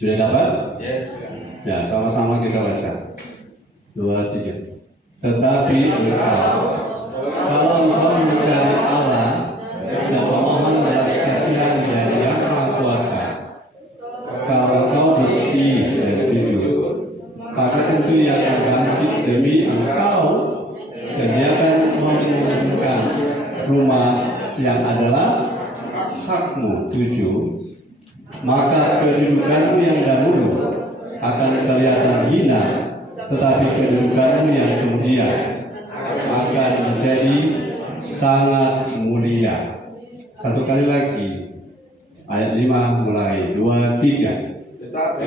Sudah dapat? Yes. Ya, sama-sama kita baca. 2, 3. Tetapi engkau, kalau engkau mencari Allah dan memohon belas kasihan dari Yang Maha Kuasa, kalau engkau bersih dan jujur, maka tentu Ia akan bangkit demi engkau dan Dia akan membangunkan rumah yang adalah hakmu. 7. Maka kedudukanmu yang dahulu akan kelihatan hina, tetapi kedudukanmu yang kemudian akan menjadi sangat mulia. Satu kali lagi, ayat 5 mulai 2, 3. Tetapi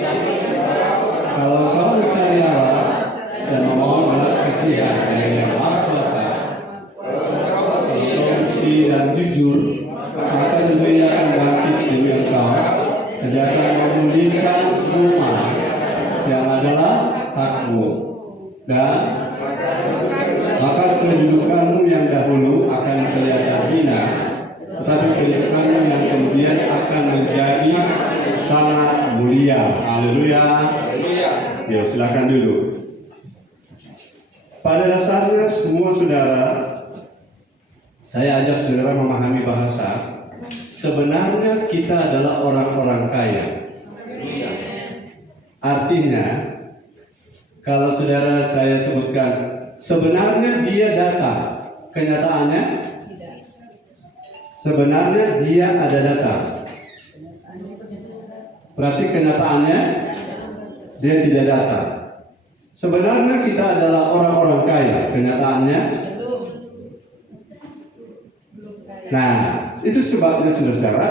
Kalau kau mencari Allah dan memohon belas kasihan dari Yang Maha Kuasa, kau bersih dan jujur, maka tentu Ia akan bangkit demi engkau dan Dia akan memulihkan rumah yang adalah hakmu, dan maka kedudukanmu yang dahulu akan kelihatan hina, tetapi kedudukanmu yang kemudian akan menjadi sangat mulia. Haleluya. Ya, silakan duduk. Pada dasarnya semua saudara, saya ajak saudara memahami bahasa. Sebenarnya kita adalah orang-orang kaya. Artinya, kalau saudara saya sebutkan, sebenarnya dia datang, kenyataannya sebenarnya dia ada datang. Berarti kenyataannya dia tidak datang. Sebenarnya kita adalah orang-orang kaya, kenyataannya. Nah, itu sebabnya saudara,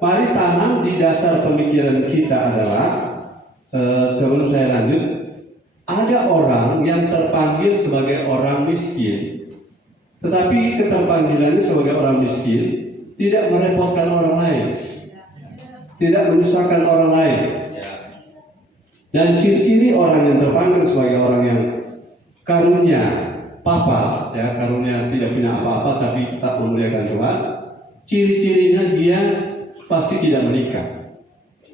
mari tanam di dasar pemikiran kita adalah, sebelum saya lanjut, ada orang yang terpanggil sebagai orang miskin, tetapi keterpanggilannya sebagai orang miskin tidak merepotkan orang lain, tidak menyusahkan orang lain. Dan ciri-ciri orang yang terpanggil sebagai orang yang karunia papa, ya, karunia tidak punya apa-apa tapi tetap memuliakan Tuhan. Ciri-cirinya dia pasti tidak menikah,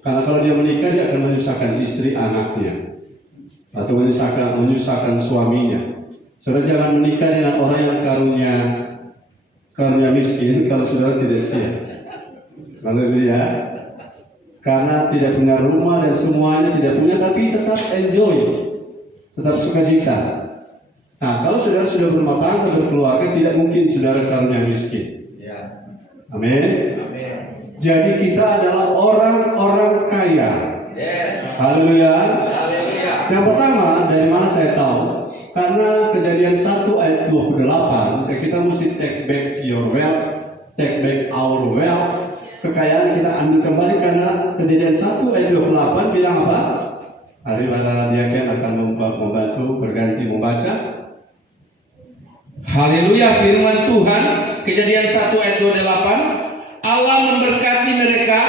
karena kalau dia menikah dia akan menyusahkan istri anaknya atau menyusahkan suaminya. Saudara jangan menikah dengan orang yang karunia miskin kalau saudara tidak siap. Haleluya. Karena tidak punya rumah dan semuanya tidak punya, tapi tetap enjoy, tetap sukacita. Nah, kalau saudara sudah berumah tangga, berkeluarga, tidak mungkin saudara karunia miskin. ya. Amin. Amin. Jadi kita adalah orang-orang kaya. Yes. Haleluya. Haleluya. Yang pertama, dari mana saya tahu? Karena Kejadian 1 ayat 28, kita mesti take back your wealth, take back our wealth. Kekayaan kita ambil kembali, karena Kejadian 1 ayat 28 bilang apa? Hari para diaken akan membantu berganti membaca. Haleluya, firman Tuhan, Kejadian 1 ayat 28. Allah memberkati mereka,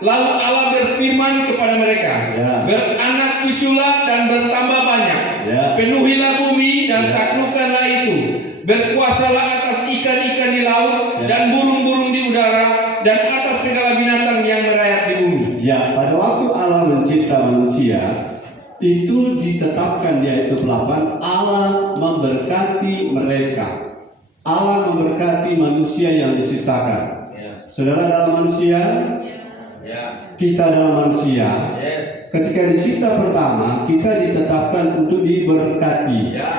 lalu Allah berfirman kepada mereka, Ya. beranak cuculah dan bertambah banyak, Ya. penuhilah bumi dan Ya. taklukkanlah itu, berkuasalah atas ikan-ikan di laut Ya. dan burung-burung di udara dan atas segala binatang yang merayap di bumi. Ya, pada waktu Allah mencipta manusia, itu ditetapkan di ayat 28, Allah memberkati mereka. Allah memberkati manusia yang diciptakan. Ya. Saudara adalah manusia, Ya. kita adalah manusia. Yes. Ketika dicipta pertama, kita ditetapkan untuk diberkati. Ya.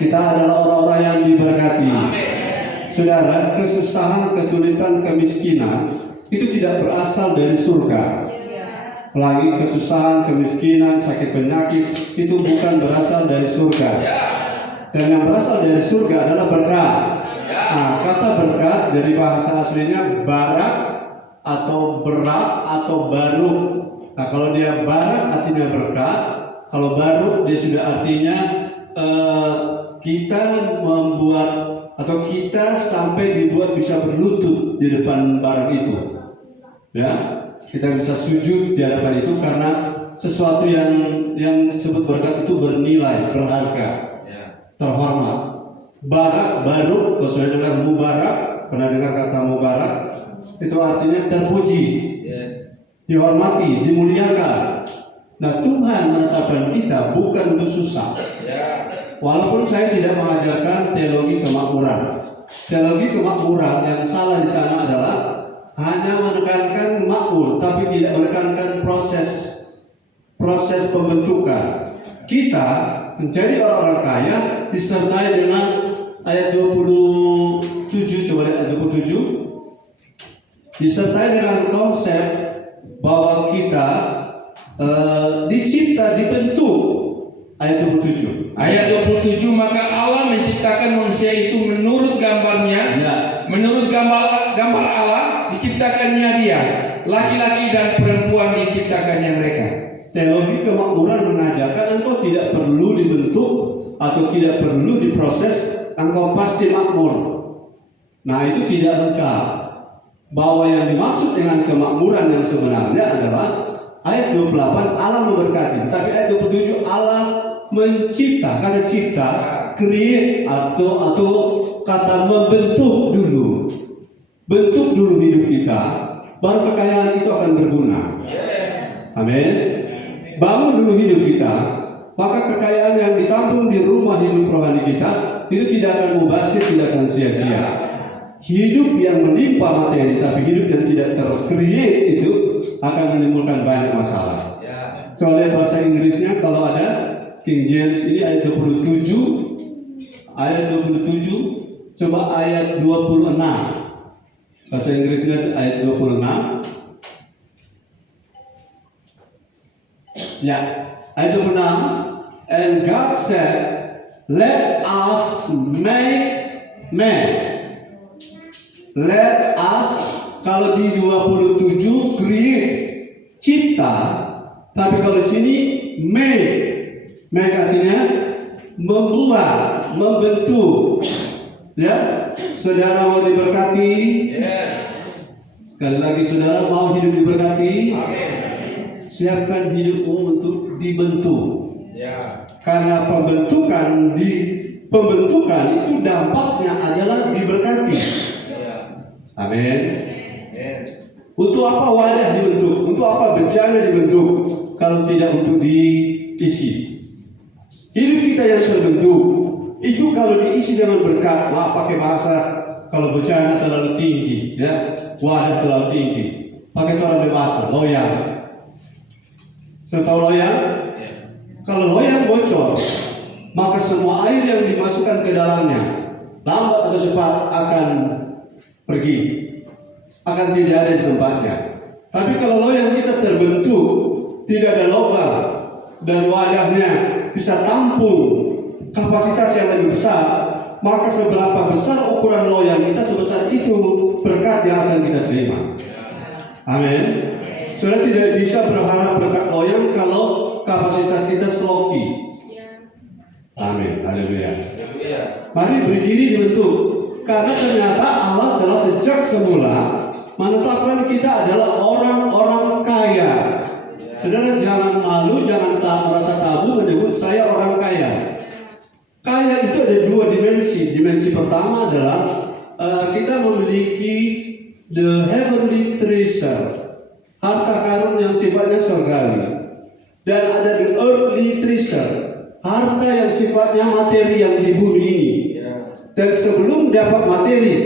Kita adalah orang-orang yang diberkati. Amin. Saudara, kesusahan, kesulitan, kemiskinan itu tidak berasal dari surga. Lagi kesusahan, kemiskinan, sakit penyakit itu bukan berasal dari surga. Ya. Dan yang berasal dari surga adalah berkat. Ya. Nah, kata berkat dari bahasa aslinya barak atau berat atau baru. Nah, kalau dia barak artinya berkat, kalau baru dia sudah artinya kita membuat atau kita sampai dibuat bisa berlutut di depan barang itu. Ya, kita bisa sujud di hadapan itu karena sesuatu yang disebut berkat itu bernilai, berharga, Ya. terhormat. Barak, baru, kalau sudah dengar mubarak, pernah dengar kata mubarak, itu artinya terpuji, Yes. dihormati, dimuliakan. hadapan kita bukan untuk susah. Ya. Walaupun saya tidak mengajarkan teologi kemakmuran. Teologi kemakmuran yang salah di sana adalah hanya menekankan makmur, tapi tidak menekankan proses pembentukan. Kita menjadi orang-orang kaya disertai dengan ayat 27, coba lihat ayat 27. Disertai dengan konsep bahwa kita dicipta, dibentuk. Ayat 27. Ayat 27, maka Allah menciptakan manusia itu menurut gambarnya. Ya. Menurut gambar Allah diciptakannya dia. Laki-laki dan perempuan diciptakannya mereka. Teologi kemakmuran mengajarkan engkau tidak perlu dibentuk atau tidak perlu diproses, engkau pasti makmur. Nah, itu tidak lengkap. Bahwa yang dimaksud dengan kemakmuran yang sebenarnya adalah ayat 28 Allah memberkati, tapi ayat 27 Allah mencipta. Kata cipta, create atau kata membentuk dulu. Bentuk dulu hidup kita, baru kekayaan itu akan berguna. Amin. Bangun dulu hidup kita, maka kekayaan yang ditampung di rumah hidup rohani kita itu tidak akan mubazir, tidak akan sia-sia. Hidup yang melimpah materi, tapi hidup yang tidak tercreate itu akan menimbulkan banyak masalah. Coba lihat bahasa Inggrisnya, kalau ada King James ini ayat 27, coba ayat 26. Bahasa Inggrisnya ayat 26. Ya, ayat 26. And God said, let us make man. Let us, kalau di 27 create, cipta, tapi kalau di sini make. Make artinya membuat, membentuk. Ya, saudara mau diberkati? Yes. Sekali lagi, saudara mau hidup diberkati? Amin. Siapkan hidupmu untuk dibentuk. Ya. Karena pembentukan itu dampaknya adalah diberkati. Amin. Untuk apa wadah dibentuk? Untuk apa bejana dibentuk? Kalau tidak untuk diisi. Hidup kita yang terbentuk itu kalau diisi dengan berkat, pakai bahasa kalau bejana terlalu tinggi, ya, wadah terlalu tinggi. Pakai orang bahasa loyang. Tahu loyang? Kalau loyang bocor, maka semua air yang dimasukkan ke dalamnya lambat atau cepat akan pergi, akan tidak ada di tempatnya. Tapi kalau loyang kita terbentuk, tidak ada lubang dan wadahnya bisa tampung kapasitas yang lebih besar, maka seberapa besar ukuran loyang kita, sebesar itu berkat yang akan kita terima. Amin. Saudara tidak bisa berharap berkat loyang kalau kapasitas kita sloppy. Amin. Haleluya. Mari berdiri dibentuk. Karena ternyata Allah telah sejak semula menetapkan kita adalah orang-orang kaya. Saudara jangan malu, jangan merasa tabu menyebut saya orang kaya. Kaya itu ada dua dimensi. Dimensi pertama adalah kita memiliki the heavenly treasure, harta karun yang sifatnya surgawi. Dan ada the earthly treasure, harta yang sifatnya materi yang di bumi ini. Dan sebelum dapat materi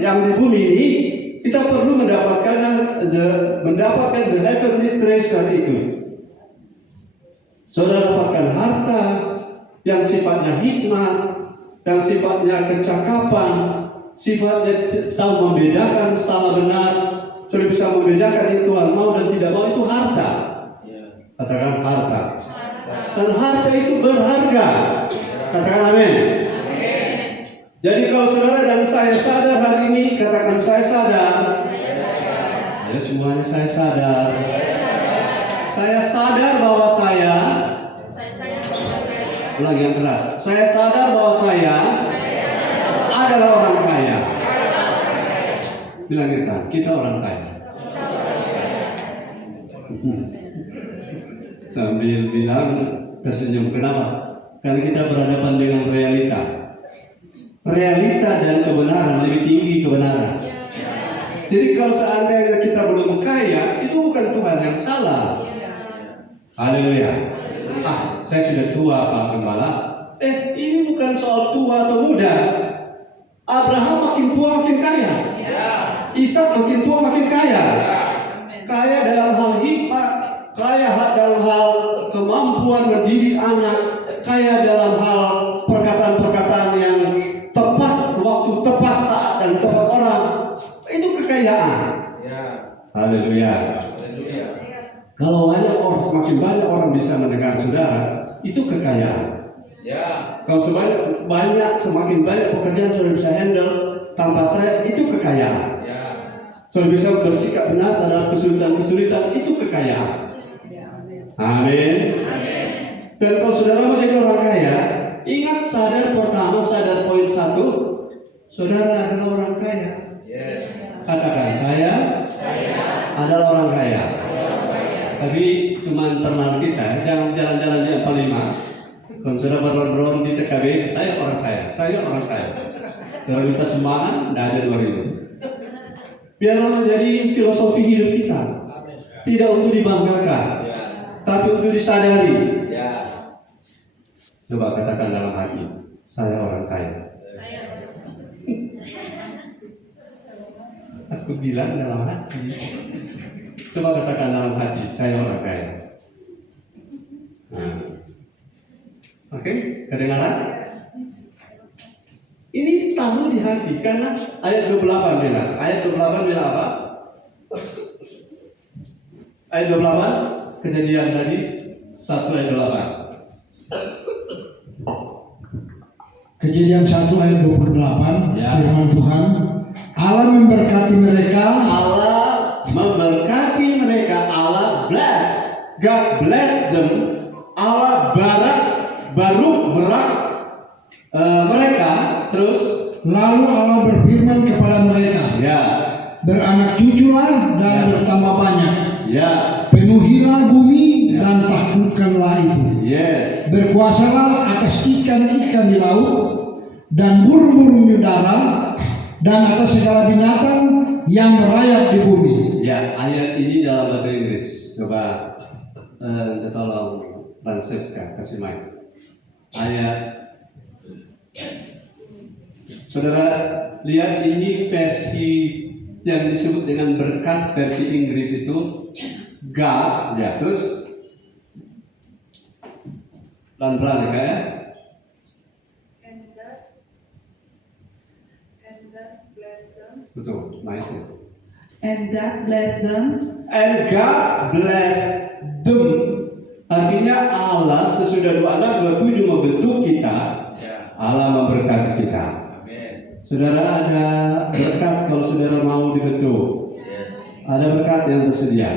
yang di bumi ini, kita perlu mendapatkan the heavenly treasure itu. Saudara dapatkan harta yang sifatnya hikmat, yang sifatnya kecakapan, sifatnya tahu membedakan salah benar. Sudah bisa membedakan itu Tuhan mau dan tidak mau, itu harta. Katakan harta. Dan harta itu berharga. Katakan amin. Jadi kalau saudara dan saya sadar hari ini, katakan saya sadar. Ya, semuanya saya sadar. Saya sadar bahwa saya. Ulang yang keras. Saya sadar bahwa saya adalah orang kaya. Bilang kita orang kaya. Sambil bilang tersenyum. Kenapa? Karena kita berhadapan dengan realita. Realita dan kebenaran lebih tinggi kebenaran. Jadi kalau seandainya kita belum kaya, itu bukan Tuhan yang salah. Haleluya. Saya sudah tua Pak Gembala. Ini bukan soal tua atau muda. Abraham makin tua makin kaya. Ishak makin tua makin kaya. Kaya dalam hal hikmat, kaya dalam hal kemampuan mendidik anak, kaya dalam hal perkataan-perkataan yang tepat waktu, tepat saat, dan tepat orang. Itu kekayaan. Haleluya. Kalau semakin banyak orang bisa mendengar saudara, itu kekayaan. Kalau semakin banyak pekerjaan saudara bisa handle tanpa stres, itu kekayaan. Saudara bisa bersikap benar terhadap kesulitan-kesulitan, itu kekayaan. Amin. Dan kalau saudara mau jadi orang kaya, ingat sadar poin 1, saudara adalah orang kaya. Katakan, saya adalah orang kaya. Tapi cuma internal kita, jangan jalan-jalan di 45. Kalau sudah berondong di TKB, saya orang kaya. Kalau minta sumbangan, tidak ada 2.000. Biarlah menjadi filosofi hidup kita. Tidak untuk dibanggakan, tapi untuk disadari. Coba katakan dalam hati, saya orang kaya. Aku bilang dalam hati. Coba katakan dalam hati, saya orang kaya. Oke, kedengaran? Ini tahu di hati, karena ayat 28 bilang. Ayat 28 bilang apa? Ayat 28, Kejadian tadi 1 ayat 28. Kejadian 1 ayat 28, firman Tuhan, Allah memberkati mereka. Allah bless. God bless them. Allah berat mereka. Terus lalu Allah berfirman kepada mereka, beranak cuculah dan bertambah banyak. Penuhilah bumi dan taklukkanlah itu. Berkuasalah atas ikan-ikan di laut dan burung-burung di udara dan atas segala binatang yang merayap di bumi. Ayat ini dalam bahasa Inggris. Coba tolong Francesca kasih mic. Saudara lihat, ini versi yang disebut dengan berkat, versi Inggris itu God. Terus pelan-pelan ya. Betul, naiknya. And God bless them. And God bless them. Artinya Allah sesudah 26-27 membentuk kita, Allah memberkati kita. Saudara, ada berkat kalau saudara mau dibentuk. Ada berkat yang tersedia.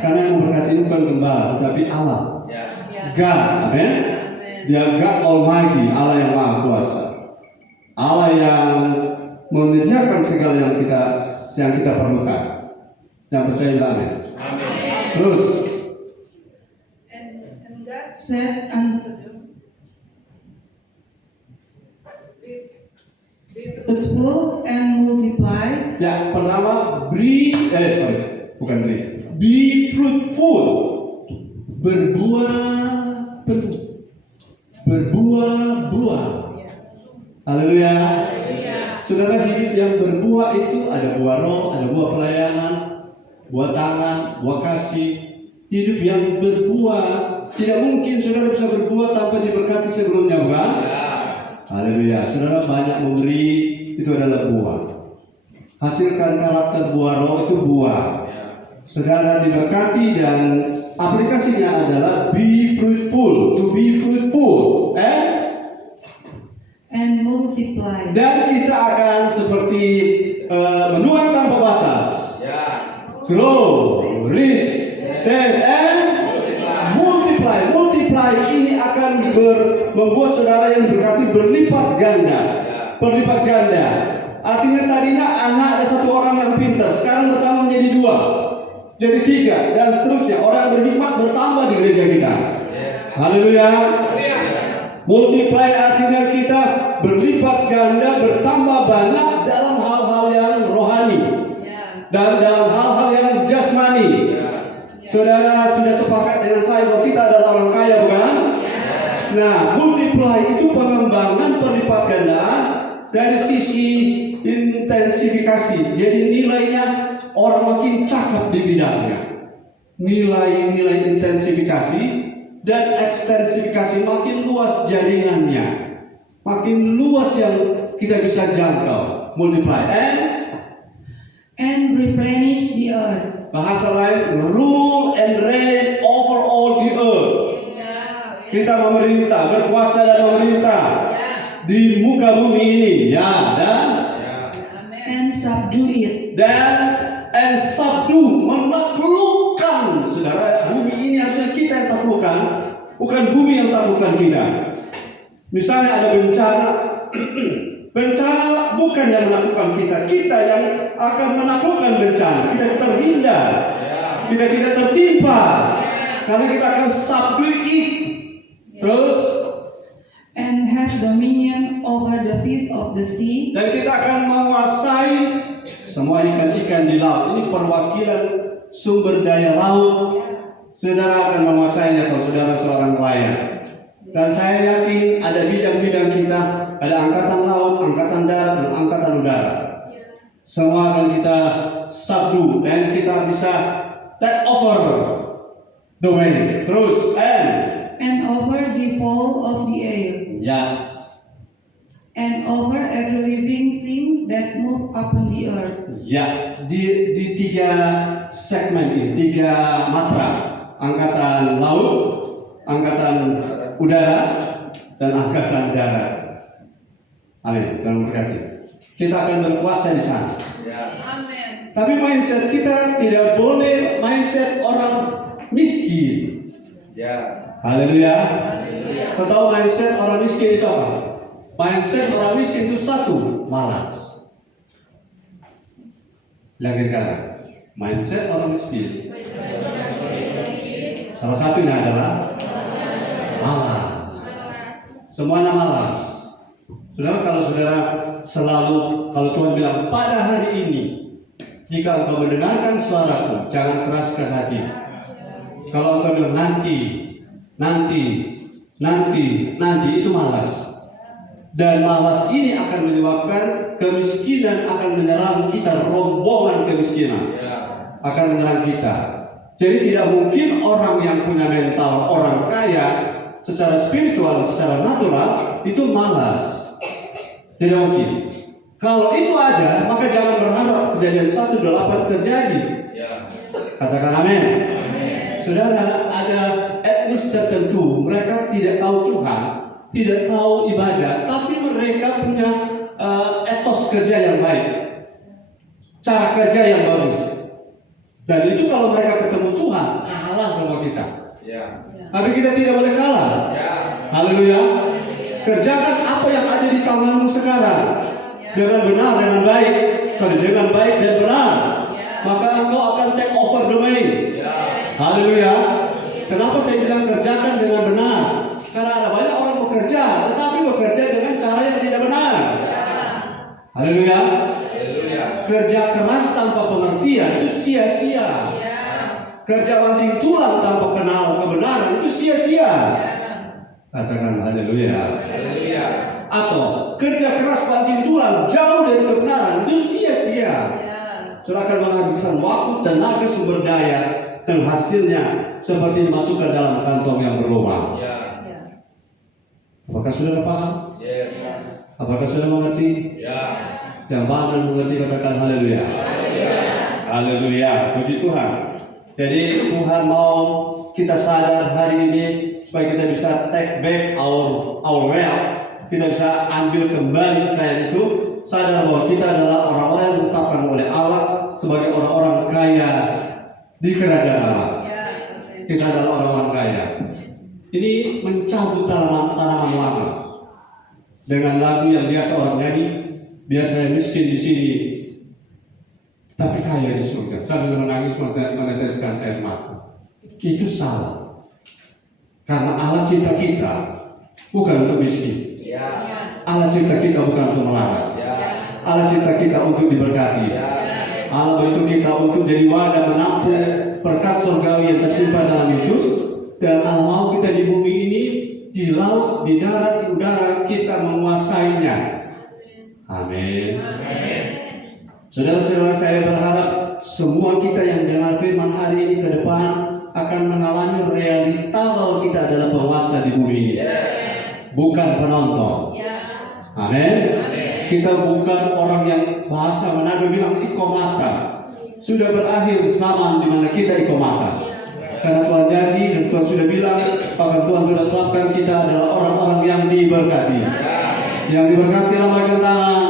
Karena yang memberkati itu bukan gembala, tetapi Allah. God, amin. Dia God Almighty, Allah yang Maha Kuasa. Allah yang menyediakan segala yang kita perlukan. Yang percaya amin. Terus. And God said unto them, be fruitful and multiply. Pertama be fruitful, berbuah. Haleluya. Saudara, hidup yang berbuah itu ada buah roh, ada buah pelayanan, buah tangan, buah kasih. Hidup yang berbuah. Tidak mungkin saudara bisa berbuah tanpa diberkati sebelumnya, bukan? Haleluya. Saudara, banyak memberi, itu adalah buah. Hasilkan karakter buah roh, itu buah. Saudara diberkati, dan aplikasinya adalah be fruitful, to be fruitful, and multiply. Dan kita akan seperti menuai tanpa batas. Grow, rich, save, and multiply. Multiply ini akan membuat saudara yang berkati berlipat ganda. Berlipat ganda. Artinya tadinya anak ada 1 orang yang pintar, sekarang bertambah menjadi 2, jadi 3, dan seterusnya. Orang berhikmat bertambah di gereja kita. Haleluya. Multiply artinya kita berlipat ganda, bertambah banyak dalam hal-hal yang rohani dan dalam hal-hal yang jasmani. Saudara sudah sepakat dengan saya bahwa kita adalah orang kaya, bukan? Nah, multiply itu pengembangan perlipat gandaan dari sisi intensifikasi. Jadi nilainya orang makin cakep di bidangnya. Nilai-nilai intensifikasi dan ekstensifikasi makin luas jaringannya. Makin luas yang kita bisa jangkau. Multiply and replenish the earth. bahasa lain, rule and reign over all the earth. Kita memerintah, berkuasa dan memerintah di muka bumi ini, ya, And subdue it. and subdue, menaklukkan. Saudara, bumi ini harusnya kita yang taklukkan, bukan bumi yang taklukkan kita. Misalnya ada bencana, bencana bukan yang menaklukkan kita, kita yang akan menaklukkan bencana. Kita terhindar, kita tidak tertimpa, karena kita akan subdue it. Terus, And have dominion over the fish of the sea. dan kita akan menguasai semua ikan-ikan di laut. Ini perwakilan sumber daya laut. Saudara akan menguasainya kalau saudara seorang nelayan. Dan saya yakin ada bidang-bidang kita, ada angkatan laut, angkatan darat, dan angkatan udara. Semua akan kita subdue dan kita bisa take over domain. Terus, And over the fowl of the air. ya, And over every living thing that move upon the earth. ya, di tiga segmen ini, tiga matra, angkatan laut, angkatan udara, dan angkatan darat. Amin. Tuhan memberkati. Kita akan berkuasa di sana. Amen. Tapi mindset kita tidak boleh mindset orang miskin. Haleluya. Kau tahu mindset orang miskin itu apa? Mindset orang miskin itu satu, malas. Lagi kanan. Mindset orang miskin. Salah satunya adalah malas. Semuanya malas. Saudara, kalau saudara selalu, kalau Tuhan bilang pada hari ini, jika engkau mendengarkan suaraku, jangan keraskan hati. Kalau engkau bilang nanti itu malas. Dan malas ini akan menyebabkan kemiskinan akan menyerang kita, rombongan kemiskinan akan menyerang kita. Jadi tidak mungkin orang yang punya mental orang kaya secara spiritual, secara natural itu malas. Tidak mungkin. Kalau itu ada, maka jangan berharap kejadian 1:8 terjadi. Katakan amin. Saudara, ada etnis tertentu, mereka tidak tahu Tuhan, tidak tahu ibadah, tapi mereka punya etos kerja yang baik, cara kerja yang bagus. Dan itu kalau mereka ketemu Tuhan, kalah sama kita. Tapi kita tidak boleh kalah. Haleluya. Kerjakan apa yang ada di tanganmu sekarang dengan benar, dengan baik. Dengan baik dan benar. Maka engkau akan take over domain. Haleluya. Kenapa saya bilang kerjakan dengan benar? Karena ada banyak orang bekerja, tetapi bekerja dengan cara yang tidak benar. Haleluya. Kerja keras tanpa pengertian itu sia-sia. Kerja banting tulang tanpa kenal kebenaran itu sia-sia. Katakan haleluya. Atau kerja keras banting tulang jauh dari kebenaran itu sia-sia. Saudara akan menghabiskan waktu, tenaga, sumber daya, dan hasilnya seperti dimasukkan dalam kantong yang berlubang. Apakah saudara paham? Apakah saudara mengerti? Yang paham dan mengerti katakan haleluya. Haleluya. Puji Tuhan. Jadi Tuhan mau kita sadar hari ini supaya kita bisa take back our wealth. Kita bisa ambil kembali kekayaan itu. Sadar bahwa kita adalah orang-orang yang ditetapkan oleh Allah sebagai orang-orang kaya di kerajaan Allah. Kita adalah orang-orang kaya. Ini mencabut tanaman lama dengan lagu yang biasa orang nyanyi. Biasanya miskin di sini, tapi kaya di surga. Sambil menangis meneteskan air mata. Itu salah. Karena Allah cipta kita bukan untuk miskin. Allah cipta kita bukan untuk melarat. Allah cipta kita untuk diberkati. Allah bentuk kita untuk jadi wadah menampung berkat surgawi yang tersimpan dalam Yesus. Dan Allah mau kita di bumi ini di laut, di darat, di udara, kita menguasainya. Amin. Saudara-saudara, saya berharap semua kita yang dengar firman hari ini ke depan akan mengalami realita bahwa kita adalah penguasa di bumi ini, bukan penonton. Amin. Kita bukan orang yang bahasa Manado bilang ikomata. Sudah berakhir zaman di mana kita ikomata. Karena Tuhan janji dan Tuhan sudah bilang, bahkan Tuhan sudah tetapkan kita adalah orang-orang yang diberkati. Yang diberkati dalam tangan.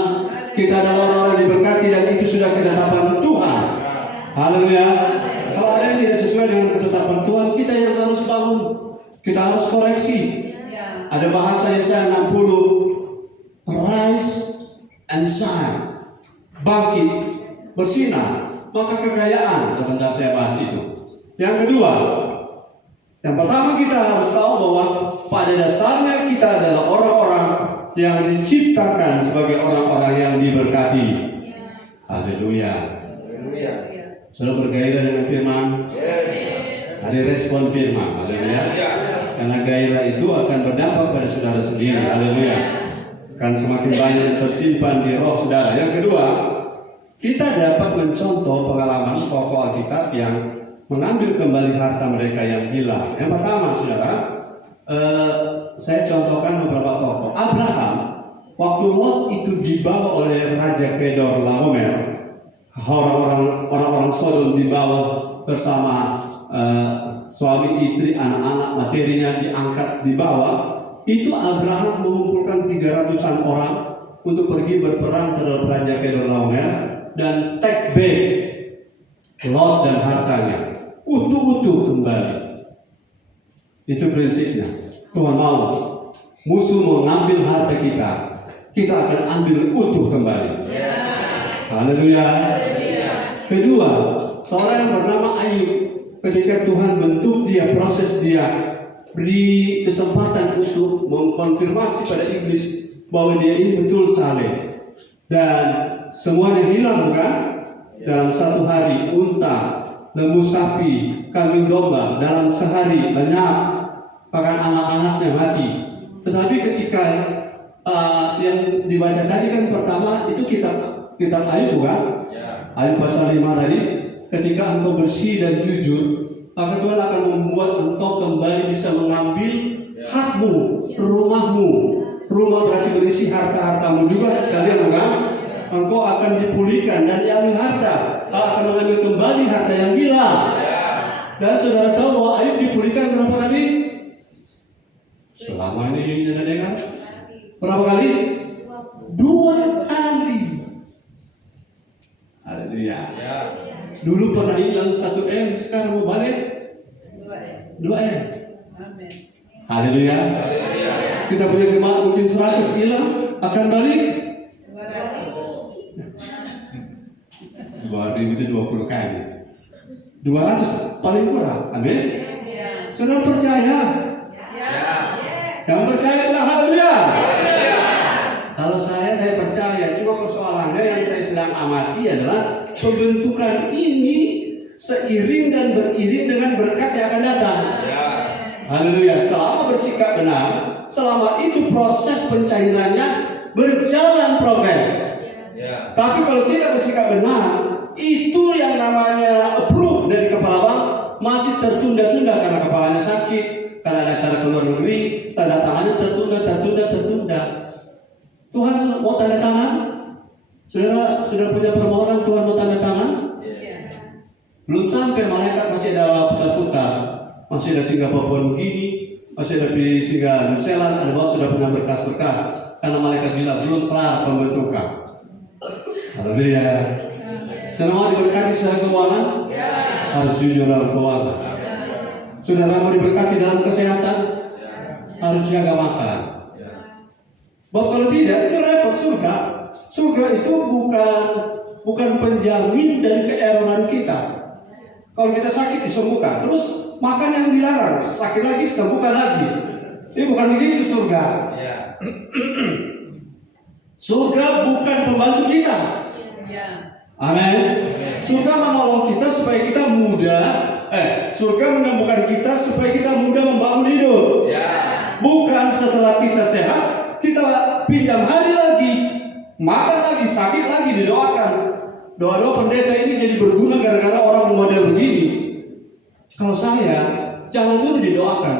Kita adalah orang-orang yang diberkati dan itu sudah ketetapan Tuhan. Haleluya. Kalau ada yang tidak sesuai dengan ketetapan Tuhan, kita yang harus bangun. Kita harus koreksi. Ada bahasa Yesaya 60, rise and shine, bangkit, bersinar, maka kekayaan. Sebentar saya bahas itu. Yang kedua, yang pertama kita harus tahu bahwa pada dasarnya kita adalah orang-orang yang diciptakan sebagai orang-orang yang diberkati. Haleluya. Sudah bergairah dengan firman? Ada respon firman. Haleluya. Karena gairah itu akan berdampak pada saudara sendiri. Haleluya. Kan semakin banyak yang tersimpan di roh saudara. Yang kedua, kita dapat mencontoh pengalaman tokoh Alkitab yang mengambil kembali harta mereka yang hilang. Yang pertama, saudara, saya contohkan beberapa tokoh. Abraham, waktu Lot itu dibawa oleh Raja Kedor Laomer, orang-orang Sodom dibawa bersama suami istri, anak-anak, materinya diangkat dibawa. Itu Abraham mengumpulkan 300-an orang untuk pergi berperang terhadap Raja Kedor Laomer dan take back Lot dan hartanya utuh-utuh kembali. Itu prinsipnya. Tuhan mau musuh mengambil harta kita, kita akan ambil utuh kembali. Haleluya. Kedua, seorang yang bernama Ayub, ketika Tuhan bentuk dia, proses dia, beri kesempatan untuk mengkonfirmasi pada iblis bahwa dia ini betul saleh dan semuanya hilang, bukan? Dalam satu hari, unta, lembu sapi, kambing domba dalam sehari lenyap, bahkan anak-anaknya mati. Tetapi ketika yang dibaca tadi kan pertama itu kitab Ayub, bukan? Ayub pasal 5 tadi, ketika engkau bersih dan jujur, maka Tuhan akan membuat engkau kembali bisa mengambil hakmu, rumahmu. Rumah berarti berisi harta-hartamu juga sekalian, bukan? Engkau akan dipulihkan dan diambil harta. Akan mengambil kembali harta yang hilang. Dan saudara tahu bahwa Ayub dipulihkan berapa kali? Selama ini yang dengar berapa kali? 2 kali. Haleluya. Dulu pernah hilang 1M, sekarang mau balik 2M. Haleluya. Kita punya jemaat mungkin 100 hilang, akan balik 2000 itu 20 kali. 200 paling kurang. Amin. Saudara percaya? Yang percaya adalah haleluya. Kalau saya percaya. Cuma persoalannya yang saya sedang amati adalah pembentukan ini seiring dan beriring dengan berkat yang akan datang. Haleluya. Selama bersikap benar, selama itu proses pencairannya berjalan progres. Tapi kalau tidak bersikap benar, itu yang namanya approve dari kepala bank masih tertunda-tunda karena kepalanya sakit, karena ada acara ke luar negeri, tanda tangannya tertunda. Tuhan mau tanda tangan? Saudara sudah punya permohonan Tuhan mau tanda tangan? Belum sampai, malaikat masih ada putar-putar, masih ada singgah Papua Nugini, masih ada singgah New Zealand, ada bahwa sudah punya berkas-berkas, karena malaikat bilang belum kelar pembentukan. Haleluya. Semua diberkati secara keuangan, harus jujur dalam keuangan. Saudara mau diberkati dalam kesehatan, harus jaga makan. Bahwa kalau tidak itu repot. Surga itu bukan penjamin dari keeronan kita. Kalau kita sakit disembuhkan, terus makan yang dilarang, sakit lagi sembuhkan lagi. Ini bukan begitu surga. Surga bukan pembantu kita. Amin. Surga menolong kita supaya kita mudah. Surga menyembuhkan kita supaya kita mudah membangun hidup. Bukan Doa-doa pendeta ini jadi berguna gara-gara orang model begini. Kalau saya, jangan dulu didoakan,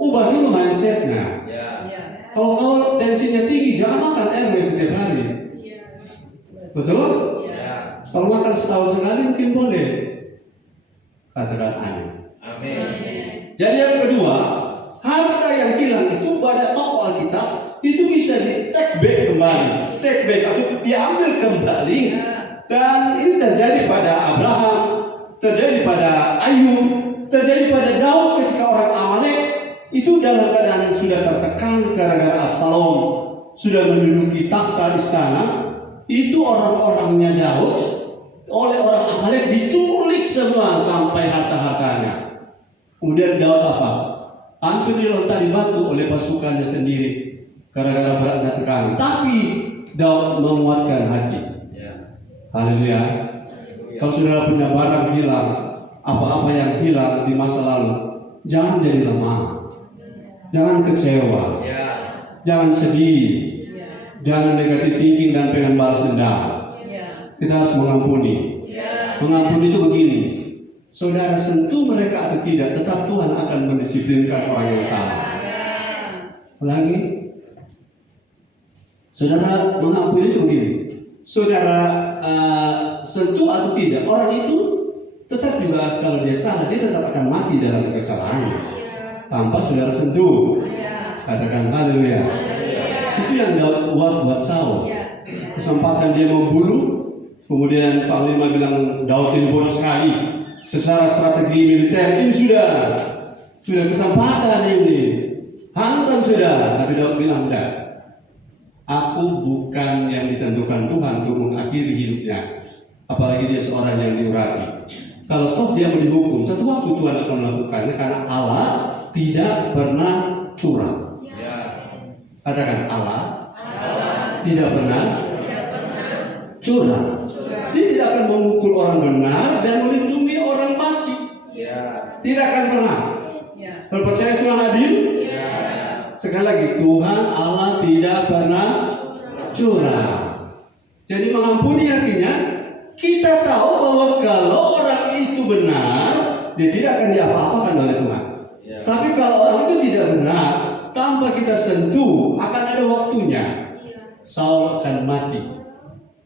ubah dulu mindsetnya. Kalau tensinya tinggi, jangan makan RW setiap hari. Betul? Kalau makan setahun sekali mungkin boleh. Katakan amin. Jadi yang kedua, harta yang hilang itu banyak tokoh Alkitab itu bisa di take back kembali, atau diambil kembali. Dan ini terjadi pada Abraham, terjadi pada Ayub, terjadi pada Daud ketika orang Amalek itu dalam keadaan sudah tertekan gara-gara Absalom sudah menduduki takhta istana. Itu orang-orangnya Daud oleh orang Amalek diculik semua sampai harta-hartanya. Kemudian Daud apa? Hampir dilontari batu oleh pasukannya sendiri gara-gara beratnya tekanan. Tapi Daud menguatkan hati. Haleluya. Kalau saudara punya barang hilang, apa-apa yang hilang di masa lalu, jangan jadi lemah, jangan kecewa, jangan sedih, jangan negatif thinking dan pengen balas dendam. Kita harus mengampuni. Mengampuni itu begini, saudara sentuh mereka atau tidak, tetap Tuhan akan mendisiplinkan orang yang salah. Lagi, saudara mengampuni itu begini, saudara sentuh atau tidak, orang itu tetap juga kalau dia salah, dia tetap akan mati dalam kesalahannya tanpa saudara sentuh. Katakan haleluya. Itu yang Daud buat Saul. Kesempatan dia membunuh, kemudian Panglima bilang Daud ini bodoh sekali. Secara strategi militer ini sudah kesempatan ini, hantam sudah. Tapi Daud bilang enggak. Aku bukan yang ditentukan Tuhan untuk mengakhiri hidupnya. Apalagi dia seorang yang diurapi. Kalau toh dia mau dihukum, satu waktu Tuhan akan melakukannya karena Allah tidak pernah curang. Katakan Allah tidak pernah curang. Dia tidak akan memukul orang benar dan melindungi orang fasik. Tidak akan pernah. Kalau percaya Tuhan adil? Sekali lagi, Tuhan Allah tidak pernah curang. Jadi mengampuni artinya kita tahu bahwa kalau orang itu benar, dia tidak akan diapa-apakan oleh Tuhan. Tapi kalau orang itu tidak benar, tanpa kita sentuh, akan ada waktunya Saul akan mati.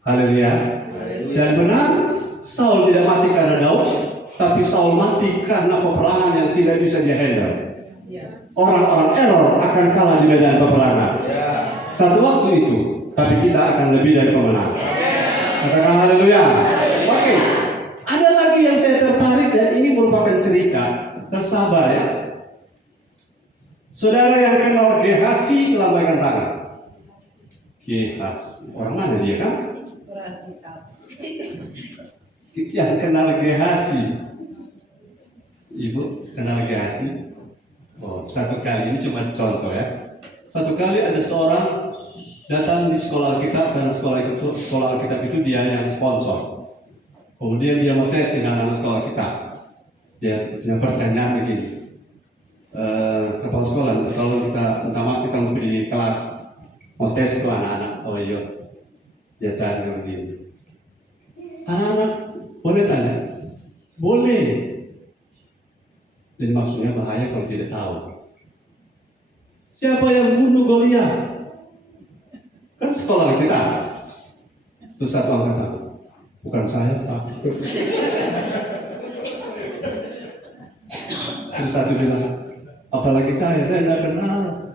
Haleluya. Dan benar, Saul tidak mati karena Daud, tapi Saul mati karena peperangan yang tidak bisa dihandle. Orang-orang error akan kalah di medan peperangan. Satu waktu itu, tapi kita akan lebih dari pemenang. Katakan haleluya. Oke. Ada lagi yang saya tertarik dan ini merupakan cerita. Tersabar ya. Saudara yang kenal Gehasi, lambaikan tangan. Gehasi. Orang mana dia kan? Yang kenal Gehasi. Ibu kenal Gehasi? Oh, satu kali, ini cuma contoh ya. Satu kali ada seorang datang di sekolah Alkitab, karena sekolah Alkitab itu dia yang sponsor. Kemudian dia mau tes dengan anak sekolah Alkitab. Dia punya pertanyaan begini. Kepala sekolah, kalau kita minta maaf kita mau di kelas mau tes ke anak-anak. Oh iya, dia tanya begini. Anak-anak boleh tanya? Boleh. Dan maksudnya bahaya kalau tidak tahu. Siapa yang bunuh Goliat? Kan sekolah kita. Terus satu angkatan, bukan saya Pak. Terus satu bilang, apalagi saya tidak kenal.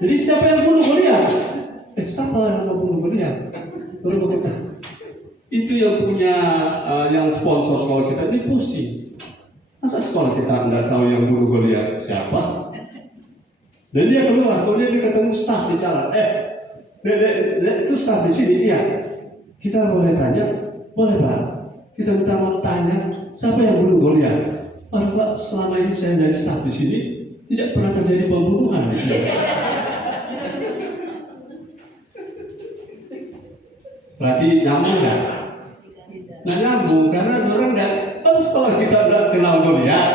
Jadi siapa yang bunuh Goliat? Siapa yang bunuh Goliat? Baru berkata, itu yang punya yang sponsor sekolah kita ini pusing. Masa sekolah kita tidak tahu yang bunuh Goliat siapa? Dan dia keluar, kemudian dia ketemu staf di jalan. Itu staf di sini, iya. Kita boleh tanya, boleh Pak. Kita minta mau tanya, siapa yang bunuh Goliat? Pak, selama ini saya jadi staf di sini, tidak pernah terjadi pembunuhan di sini. Berarti nyambung nggak? Nah nyambung, karena orang nggak. Masa sekolah kita udah kenal Goliat?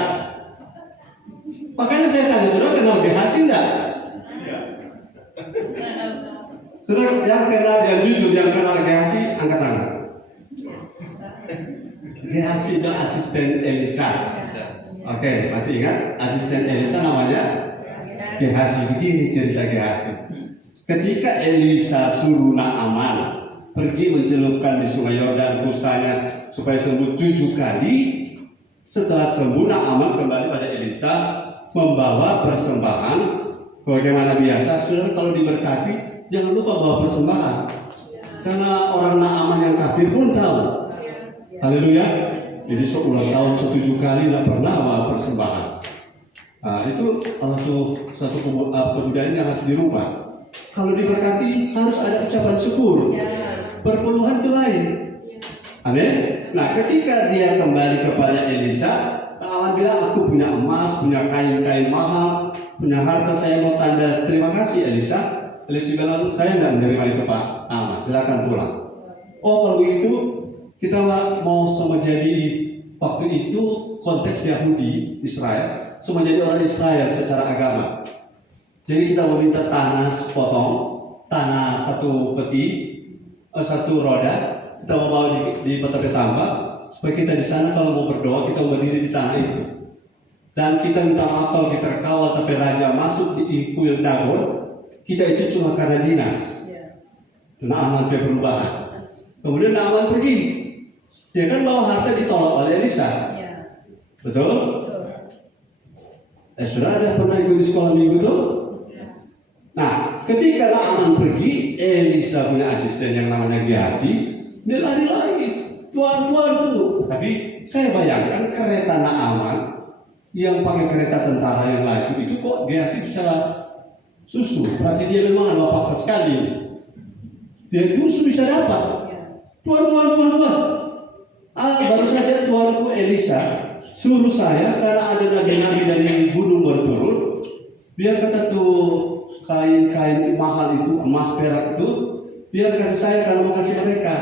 Makanya saya tanya, saudara kenal Gehasi enggak? Saudara yang kenal, yang jujur, yang kenal Gehasi, angkat tangan. Gehazi itu asisten Elisa. Oke, masih ingat asisten Elisa namanya Gehazi. Begini cerita Gehazi. Ketika Elisa suruh Naaman pergi mencelupkan di sungai Yordan kustanya supaya sembuh 7 kali, setelah sembuh Naaman kembali pada Elisa membawa persembahan. Bagaimana biasa, saudara kalau diberkati jangan lupa bawa persembahan, karena orang Naaman yang kafir pun tahu. Haleluya. Jadi seulang tahun 7 kali tidak pernah bawa persembahan. Nah, itu satu kebudayaan yang harus dirubah. Kalau diberkati harus ada ucapan syukur. Perpuluhan itu lain. Amin. Nah, ketika dia kembali kepada Elisa, Naaman bilang, aku punya emas, punya kain-kain mahal, punya harta, saya mau tanda terima kasih Elisa. Elisa bilang, saya tidak menerima itu Pak Naaman, silakan pulang. Oh, kalau begitu kita mau sama jadi waktu itu konteks Yahudi Israel, semua jadi orang Israel secara agama. Jadi kita meminta tanah sepotong, tanah satu peti, satu roda, kita mau bawa di Peta Tambak, supaya kita di sana kalau mau berdoa kita berdiri di tanah itu. Dan kita minta maaf kalau kita kawal sampai raja masuk di kuil Dagon, kita itu cuma karena dinas. Naaman perubahan. Kemudian Naaman pergi, dia kan bawa harta ditolak oleh Elisa. Betul? Sudah ada pernah ikut di sekolah minggu tuh? Nah, ketika Naaman pergi, Elisa punya asisten yang namanya Gehazi, dia lari-lari, Tuhan tunggu. Tapi saya bayangkan kereta Naaman yang pakai kereta tentara yang laju itu kok Gehazi bisa susu. Berarti dia memang agak paksa sekali. Dia susu bisa dapat. Tuhan. Baru saja tuanku Elisa suruh saya, karena ada nabi-nabi dari gunung berturun, biar kata tuh kain-kain mahal itu, emas perak itu, biar kasih saya kalau mau kasih mereka.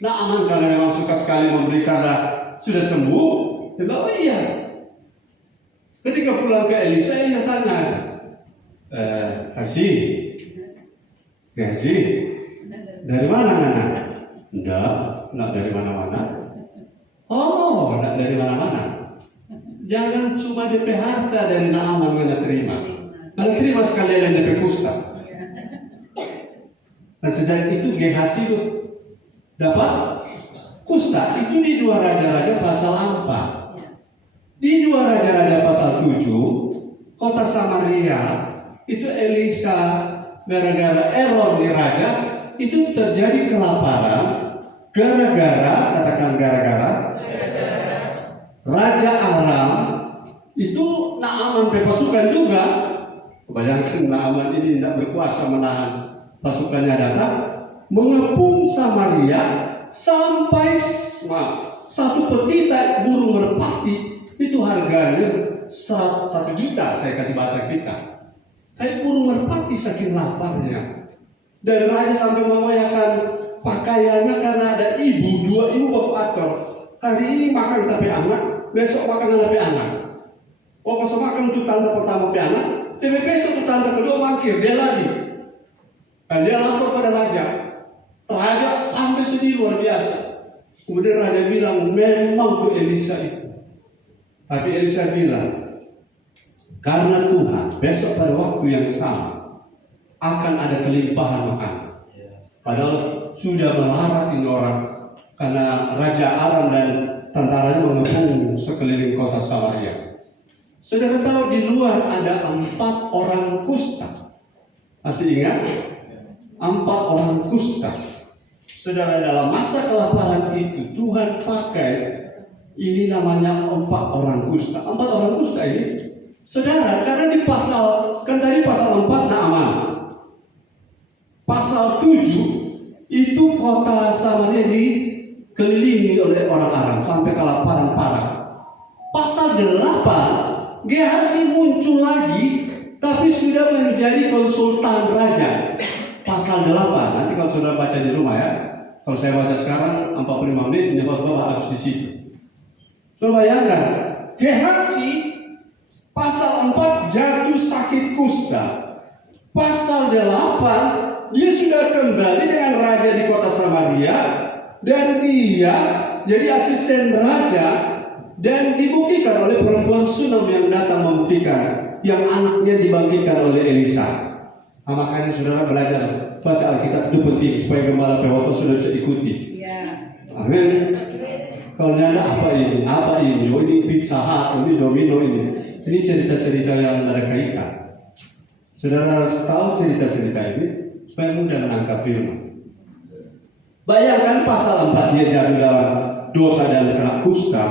Naaman karena memang suka sekali memberi, karena sudah sembuh, dia bilang, oh iya. Ketika pulang ke Elisa, dia tanya, Kasih, dari mana Nana? Enggak dari mana-mana. Oh, enggak dari mana-mana. Jangan cuma DP harta dari Naaman yang terima. Kalau terima sekalian yang DP kusta. Nah, sejak itu Gehazi dapat kusta. Itu di 2 Raja-Raja pasal 4. Di 2 Raja-Raja pasal 7, kota Samaria itu Elisa gara-gara error di raja itu terjadi kelaparan. Gara-gara Raja Aram itu Naaman pasukan juga. Bayangkan Naaman ini tidak berkuasa menahan pasukannya datang, mengepung Samaria sampai satu petita burung merpati itu harganya 1 juta. Saya kasih bahasa kita. Tapi burung merpati saking laparnya, dan raja sampai mengoyakkan pakaiannya karena ada 2 ibu baru atur. Hari ini makan tapi anak, besok makan tapi anak. Kalau makan itu tanda pertama pe anak, tapi besok itu tanda kedua mangkir dia lagi. Dan dia lapor pada raja. Raja sampai sedih luar biasa. Kemudian raja bilang, memang tuh Elisa itu. Tapi Elisa bilang, karena Tuhan besok pada waktu yang sama akan ada kelimpahan makanan. Padahal sudah melarang ini orang, karena Raja Aram dan tentaranya mengepung sekeliling kota Samaria. Saudara tahu di luar ada 4 orang kusta. Masih ingat? 4 orang kusta. Saudara, dalam masa kelaparan itu Tuhan pakai ini namanya 4 orang kusta. 4 orang kusta ini, saudara, karena di pasal, kan tadi pasal 4 Naaman, pasal 7 itu kota Samaria dikelilingi oleh orang Aram sampai kelaparan parah. Pasal 8 Gehazi muncul lagi, tapi sudah menjadi konsultan raja. Pasal 8, nanti kalau saudara baca di rumah ya. Kalau saya baca sekarang 45 menit, ini bapak harus di situ. Saudara bayangkan, Gehazi pasal 4 jatuh sakit kusta. Pasal 8 dia sudah kembali dengan raja di kota Samaria, dan dia jadi asisten raja dan dibuktikan oleh perempuan Sunam yang datang membuktikan yang anaknya dibangkitkan oleh Elisa. Nah, makanya saudara belajar baca Alkitab itu penting supaya gembala PWP sudah bisa ikuti. Amin. Kalau ada apa ini, oh ini Pizza Hut, ini Domino ini cerita-cerita yang ada kaitan. Saudara harus tahu cerita-cerita ini supaya mudah menangkap firman. Bayangkan pasal 4 dia jatuh dalam dosa dan kena kusta.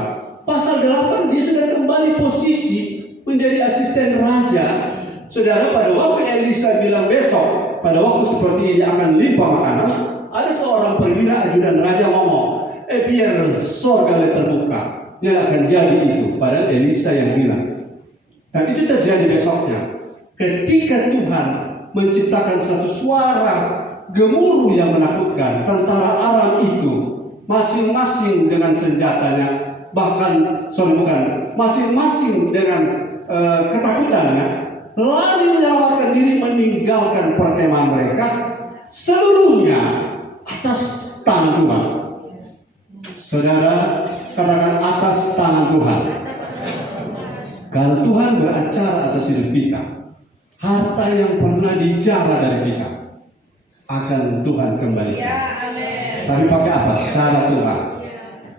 Pasal 8 dia sudah kembali posisi menjadi asisten raja. Saudara, pada waktu Elisa bilang besok, pada waktu seperti ini akan limpah makanan, ada seorang perwira ajudan raja ngomong, biar sorga terbuka, yang akan jadi itu. Padahal Elisa yang bilang. Dan itu terjadi besoknya. Ketika Tuhan menciptakan satu suara gemuruh yang menakutkan, tentara Aram itu masing-masing dengan senjatanya, masing-masing dengan ketakutannya, lari menyelamatkan diri meninggalkan perkemahan mereka, seluruhnya atas tangan Tuhan. Saudara, katakan atas tangan Tuhan. Kalau Tuhan beracara atas hidup kita, harta yang pernah dijara dari kita akan Tuhan kembalikan. Tapi pakai apa? Cara Tuhan.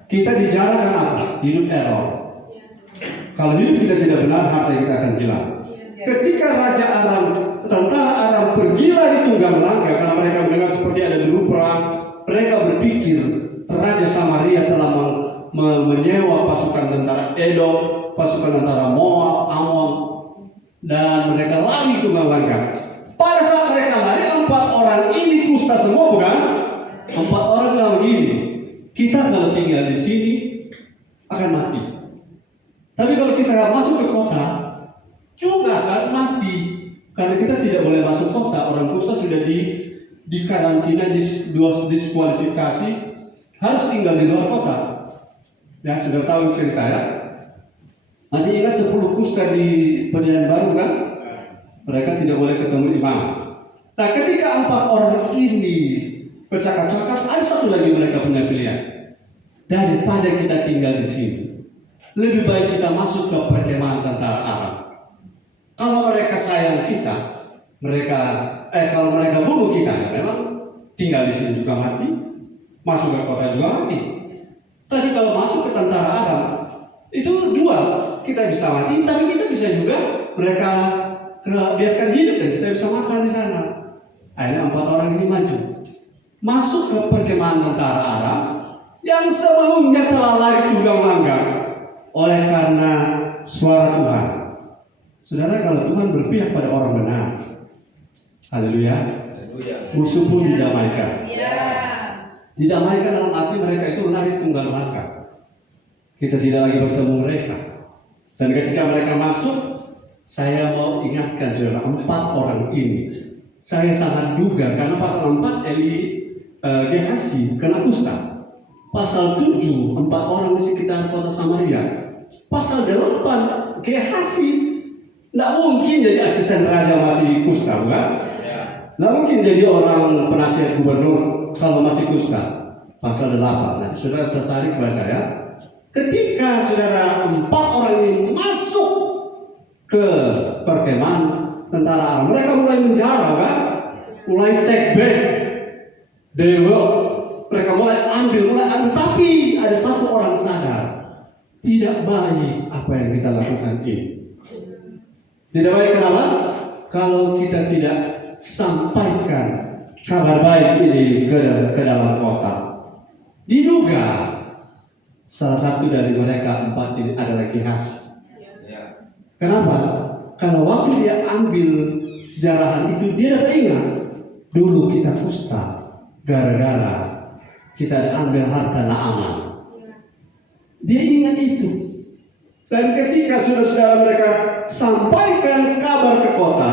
Kita dijara karena apa? Hidup error. Kalau hidup kita tidak benar, harta kita akan hilang. Ketika Raja Aram, tentara Aram pergi lagi tunggang langkah karena mereka mendengar seperti ada deru perang, mereka berpikir Raja Samaria telah menyewa pasukan tentara Edom, pasukan tentara Moab, Amon, dan mereka lari tunggang langkah. Pada saat mereka lari, 4 orang ini kusta semua, bukan? 4 orang bilang begini, kita kalau tinggal di sini akan mati. Tapi kalau kita masuk ke kota, juga akan mati. Karena kita tidak boleh masuk kota. Orang kusta sudah di karantina, diskualifikasi, harus tinggal di luar kota. Ya, sudah tahu cerita ya. Masih ingat 10 kusta di Perjanjian Baru kan? Mereka tidak boleh ketemu imam. Nah, ketika 4 orang ini bercakap-cakap, ada satu lagi mereka punya pilihan. Daripada kita tinggal di sini, lebih baik kita masuk ke perkemahan tentara Aram. Kalau mereka sayang kita, kalau mereka bunuh kita, ya memang tinggal di sini juga mati, masuk ke kota juga mati. Tapi kalau masuk ke tentara Aram, itu 2, kita bisa mati, tapi kita bisa juga mereka biarkan hidup dan kita bisa makan di sana. Akhirnya 4 orang ini maju, masuk ke perkemahan tentara Aram yang sebelumnya telah lari tunggang langgang oleh karena suara Tuhan. Saudara, kalau Tuhan berpihak pada orang benar, haleluya, musuh pun didamaikan. Didamaikan dalam arti mereka itu lari tunggang langgang. Kita tidak lagi bertemu mereka. Dan ketika mereka masuk, saya mau ingatkan saudara, 4 orang ini, saya sangat duga karena pasal 4 Gehasi kena kusta. Pasal 7, 4 orang di sekitar kota Samaria. Pasal 8, Gehasi tidak mungkin jadi asisten raja masih kusta, bukan? Tidak mungkin jadi orang penasihat gubernur kalau masih kusta. Pasal 8, nanti saudara tertarik baca ya. Ketika saudara 4 orang ini masuk ke perkemahan tentara Aram, mereka mulai menjara kan? Mulai take back their world. Mereka mulai ambil, tapi ada satu orang sadar, tidak baik apa yang kita lakukan ini. Tidak baik kenapa? Kalau kita tidak sampaikan kabar baik ini ke dalam kota. Diduga salah satu dari mereka 4 ini adalah Gehasi. Kenapa? Kalau waktu dia ambil jarahan itu, dia dapat ingat dulu kita kusta gara-gara kita ambil harta Naaman. Dia ingat itu. Dan ketika saudara-saudara mereka sampaikan kabar ke kota,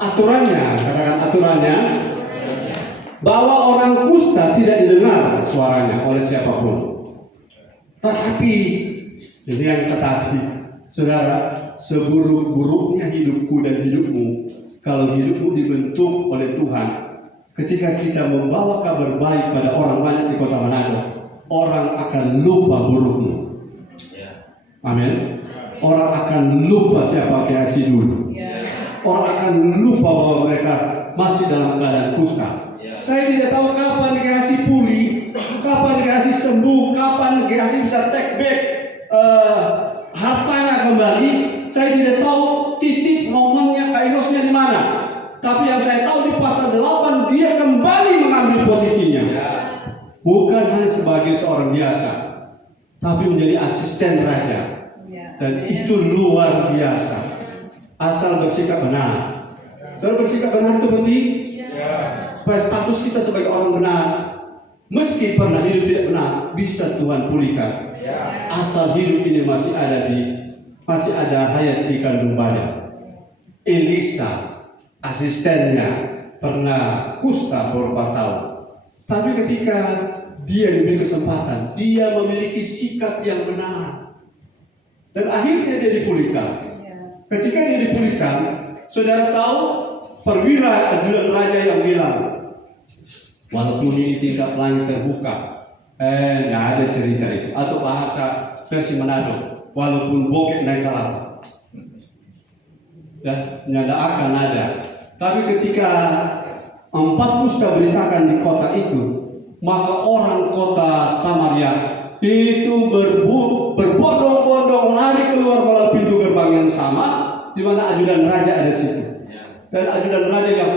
aturannya, katakan aturannya, bahwa orang kusta tidak didengar suaranya oleh siapapun. Tetapi, ini yang tetapi, saudara, seburuk-buruknya hidupku dan hidupmu, kalau hidupmu dibentuk oleh Tuhan, ketika kita membawa kabar baik pada orang banyak di kota Manado, orang akan lupa burukmu. Amin. Orang akan lupa siapa Gehazi dulu. Orang akan lupa bahwa mereka masih dalam keadaan kusta. Saya tidak tahu kapan Gehazi pulih, kapan Gehazi sembuh, kapan Gehazi bisa take back hartanya kembali. Saya tidak tahu titik momennya, kairosnya di mana. Tapi yang saya tahu di pasal 8 dia kembali mengambil posisinya. Bukan hanya sebagai seorang biasa, tapi menjadi asisten raja. Dan itu luar biasa. Asal bersikap benar. Saudara, bersikap benar itu penting. Supaya status kita sebagai orang benar, meski pernah hidup tidak benar, bisa Tuhan pulihkan. Asal hidup ini masih ada hayat di kandung badan. Elisa, asistennya, pernah kusta beberapa tahun. Tapi ketika dia diberi kesempatan, dia memiliki sikap yang benar. Dan akhirnya dia dipulihkan. Ketika dia dipulihkan, saudara tahu perwira ajudan raja yang bilang, walaupun ini tingkap langit terbuka, nggak ada cerita itu. Atau bahasa versi Manado, walaupun bokek naik ke laut, nyada akan ada. Tapi ketika 4 kusta beritakan di kota itu, maka orang kota Samaria itu berbondong-bondong lari keluar melalui pintu gerbang yang sama, di mana ajudan raja ada di situ. Dan ajudan raja yang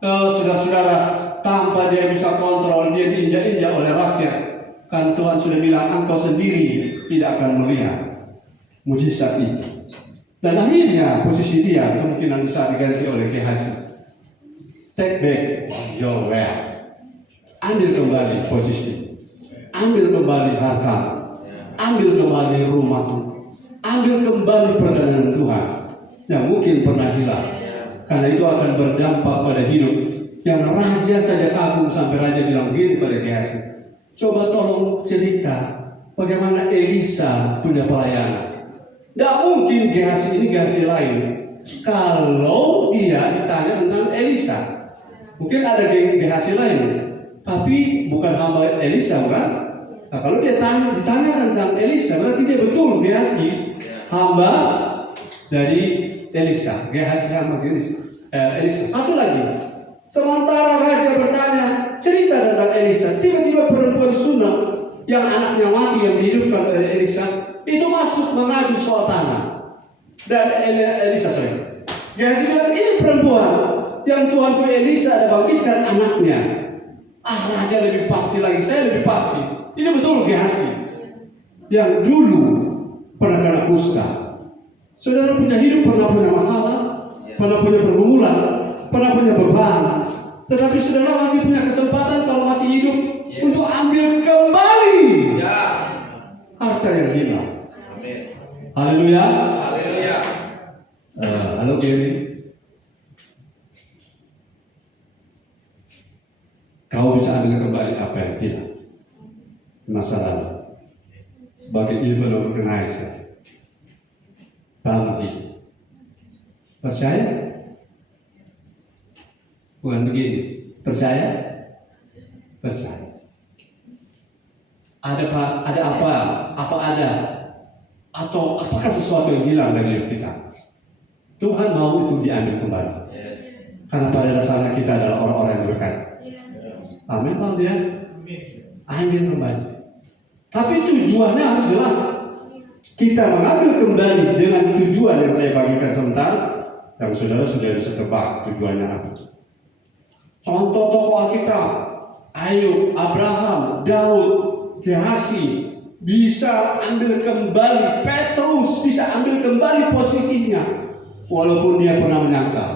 saudara-saudara, tanpa dia bisa kontrol, dia diinjak-injak oleh rakyat. Kan Tuhan sudah bilang, engkau sendiri tidak akan melihat mujizat itu. Dan akhirnya posisi dia kemungkinan bisa diganti oleh Gehazi. Take back your wealth. Ambil kembali posisi, ambil kembali harta, ambil kembali rumahmu, ambil kembali perkenan Tuhan yang mungkin pernah hilang. Karena itu akan berdampak pada hidup yang raja saja kagum sampai raja bilang begini pada Gehazi, coba tolong cerita bagaimana Elisa punya pelayanan. Tidak mungkin Gehazi ini Gehazi lain kalau dia ditanya tentang Elisa. Mungkin ada Gehazi lain, tapi bukan hamba Elisa, kan? Nah, kalau dia ditanya tentang Elisa, berarti dia betul Gehazi hamba dari Elisa. Gehazi hamba Elisa. Satu lagi, sementara raja bertanya cerita tentang Elisa, tiba-tiba perempuan Sunam yang anaknya mati yang dihidupkan oleh Elisa itu masuk mengadu soal tanah. Dan Elisa Gehazi bilang, ini perempuan yang Tuhan punya Elisa ada bangkitkan anaknya. Raja lebih pasti lagi, saya lebih pasti. Ini betul Gehazi yang dulu pernah kena kusta. Saudara punya hidup pernah punya masalah, pernah punya pergumulan, pernah punya beban. Tetapi saudara masih punya kesempatan kalau masih hidup untuk ambil kembali harta yang hilang. Haleluya. Halo Gary. Kau bisa ambil kembali apa yang hilang di masa lalu sebagai event organizer. Bangun hidup. Percaya? Bukan begini. Percaya? Percaya. Ada apa? Apa ada? Atau apakah sesuatu yang hilang dari hidup kita? Tuhan mau itu diambil kembali. Karena pada dasarnya kita adalah orang-orang yang berkati. Amin, Pak ya. Ambil kembali. Tapi tujuannya harus jelas. Kita mengambil kembali dengan tujuan yang saya bagikan sebentar, yang saudara sudah bisa tebak tujuannya apa. Contoh tokoh Alkitab, Ayub, Abraham, Daud, Gehazi bisa ambil kembali, Petrus bisa ambil kembali posisinya, walaupun dia pernah menyangka.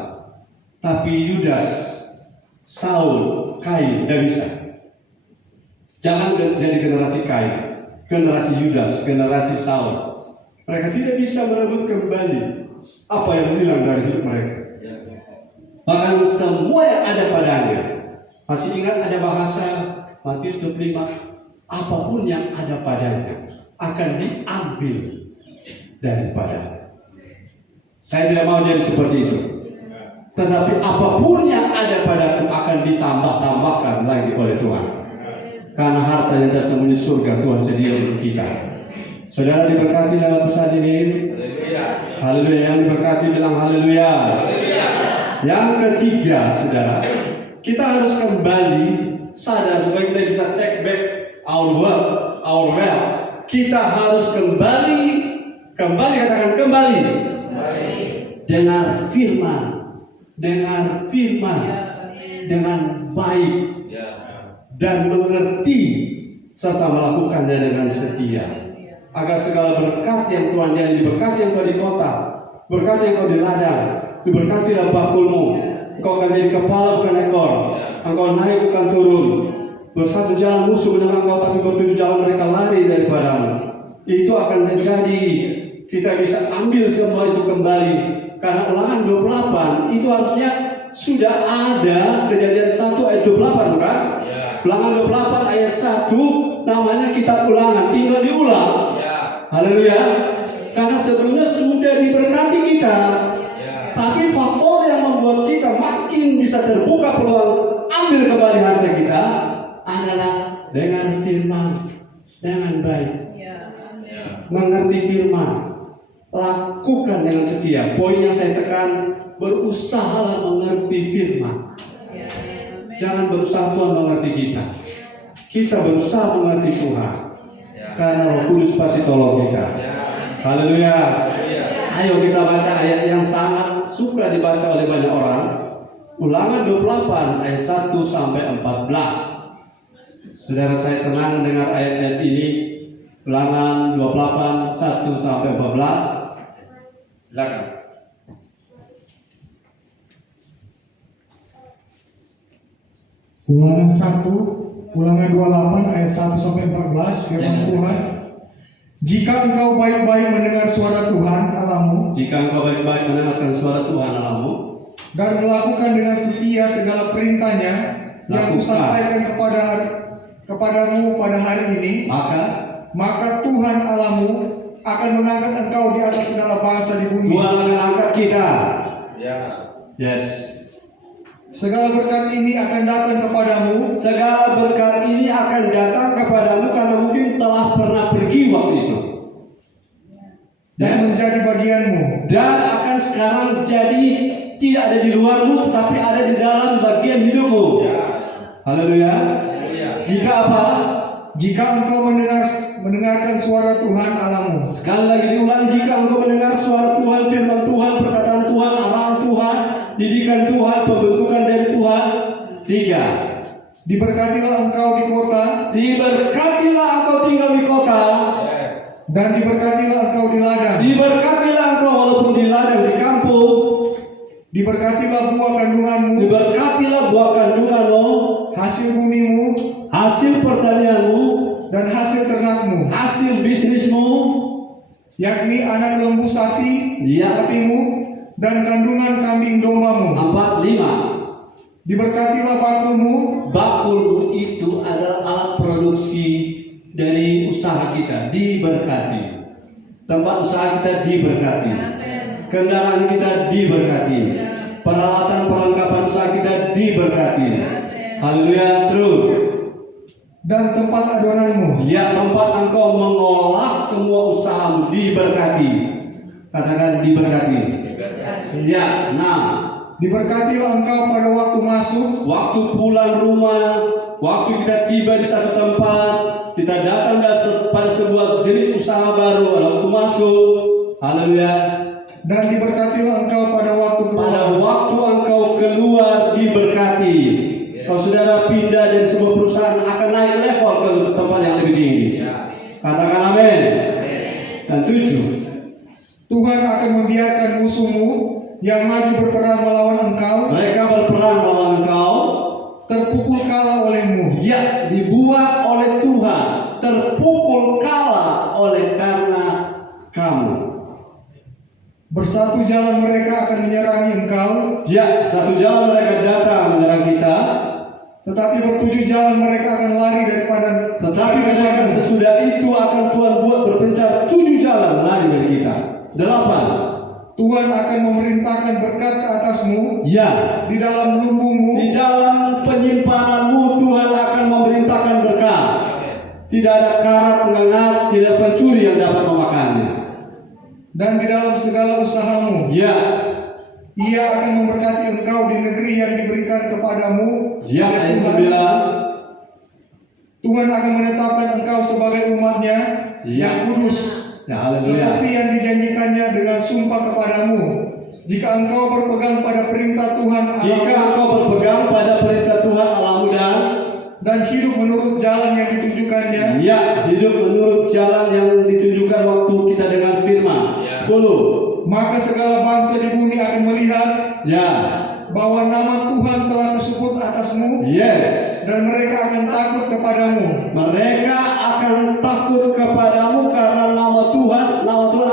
Tapi Yudas, Saul, Kain tidak bisa. Jangan jadi generasi Kain, generasi Yudas, generasi Saul. Mereka tidak bisa merebut kembali apa yang hilang dari hidup mereka. Bahkan semua yang ada padanya. Masih ingat ada bahasa Matius 25, apapun yang ada padanya akan diambil daripadanya. Saya tidak mau jadi seperti itu. Tetapi apapun yang ada padaku akan ditambah-tambahkan lagi oleh Tuhan. Karena harta yang tersembunyi surga Tuhan sedia untuk kita. Saudara diberkati dalam pesan ini. Haleluya. Yang diberkati bilang haleluya. Yang ketiga, saudara, kita harus kembali sadar supaya kita bisa take back our work, our wealth. Kita harus kembali katakan kembali dengan firman, dengan baik dan mengerti serta melakukannya dengan setia, agar segala berkat yang Tuhan diberkati engkau di kota, berkati engkau di ladang, diberkatilah bakulmu, engkau akan jadi kepala bukan ekor, engkau naik bukan turun, bersatu jalan musuh menentang engkau, tapi bertujuh jalan mereka lari daripadamu. Itu akan terjadi. Kita bisa ambil semua itu kembali, karena Ulangan 28 itu harusnya sudah ada. Kejadian 1 ayat 28 bukan? Ulangan 28 ayat 1 namanya kitab Ulangan, tinggal diulang. Haleluya. Karena sebelumnya sudah diberkati kita. Tapi faktor yang membuat kita makin bisa terbuka peluang ambil kembali harta kita adalah dengan firman, dengan baik. Mengerti firman, lakukan dengan setia. Poin yang saya tekan, berusahalah mengerti firman. Jangan berusaha Tuhan mengerti kita. Kita berusaha mengerti Tuhan. Karena Roh Kudus pasti tolong kita. Haleluya. Ayo kita baca ayat yang sangat suka dibaca oleh banyak orang. Ulangan 28 ayat 1 sampai 14. Saudara, saya senang dengar ayat-ayat ini. Ulangan 28 1 sampai 14. Silakan. Ulangan 28 ayat 1 sampai 14, firman Tuhan. Jika engkau baik-baik mendengar suara Tuhan Allahmu, mendengarkan suara Tuhan Allahmu, dan melakukan dengan setia segala perintahnya yang kusampaikan kepadamu pada hari ini, maka Tuhan Allahmu akan mengangkat engkau di atas segala bangsa di bumi. Tuhan akan angkat kita. Yes. Segala berkat ini akan datang kepadamu. Segala berkat ini akan datang kepadamu karena mungkin telah pernah pergi waktu itu. Dan menjadi bagianmu. Dan akan sekarang jadi tidak ada di luarmu, tetapi ada di dalam bagian hidupmu. Haleluya. Jika apa? Jika engkau mendengarkan suara Tuhan Allahmu. Sekali lagi diulang, jika engkau mendengar suara Tuhan, firman Tuhan, perkataan Tuhan, arahan Tuhan, didikan Tuhan, pembentukan dari Tuhan. 3. Diberkatilah engkau di kota. Diberkatilah engkau tinggal di kota. Dan diberkatilah engkau di ladang. Diberkatilah engkau walaupun di ladang, di kampung. Diberkatilah buah kandunganmu. Diberkatilah buah kandunganmu. Hasil bumimu. Hasil pertanianmu. Dan hasil ternakmu. Hasil bisnismu. Yakni anak lembu sapimu. Dan kandungan kambing dombamu. 4, 5. Diberkatilah bakulmu. Bakulmu itu adalah alat produksi dari usaha kita, diberkati. Tempat usaha kita diberkati. Kendaraan kita diberkati. Peralatan perlengkapan usaha kita diberkati. Haleluya. Terus. Dan tempat adonanmu. Ya, tempat engkau mengolah semua usahamu diberkati. Katakan diberkati. Ya, nah. Diberkatilah engkau pada waktu masuk, waktu pulang rumah, waktu kita tiba di satu tempat, kita datang pada sebuah jenis usaha baru, waktu masuk. Haleluya. Dan diberkatilah engkau pada waktu keluar. Pada waktu engkau keluar diberkati. Kalau saudara pindah dari sebuah perusahaan akan naik level ke tempat yang lebih tinggi. Katakan amin. Dan 7. Tuhan akan membiarkan musuhmu yang maju berperang melawan engkau. Mereka berperang melawan engkau. Terpukul kalah olehmu. Ya, dibuat oleh Tuhan. Terpukul kalah oleh karena kamu. Bersatu jalan mereka akan menyerangi engkau. Ya, satu jalan mereka datang menyerang kita. Tetapi bertujuh jalan mereka akan lari daripada. Tetapi mereka sesudah itu akan Tuhan buat berpencar 7 jalan lari dari kita. 8. Tuhan akan memerintahkan berkat ke atasmu. Ya, Di dalam lumbungmu. di dalam penyimpananmu Tuhan akan memerintahkan berkat. tidak ada karat mengengat, tidak ada pencuri yang dapat memakannya. Dan di dalam segala usahamu, Ya, Ia akan memberkati engkau di negeri yang diberikan kepadamu. ya, oleh ayat Tuhan. 9. Tuhan akan menetapkan engkau sebagai umat-Nya yang kudus, Ya, haleluya. seperti yang dijanjikannya dengan sumpah kepadamu. Jika engkau berpegang pada perintah Tuhan Jika Allahmu engkau berpegang pada perintah Tuhan Allahmu dan hidup menurut jalan yang ditujukannya, ya, hidup menurut jalan yang ditunjukkan waktu kita dengan firman. 10. maka segala bangsa di bumi akan melihat Ya, bahwa nama Tuhan telah tersebut atasmu, yes. dan mereka akan takut kepadamu. Mereka akan takut kepadamu karena nama Tuhan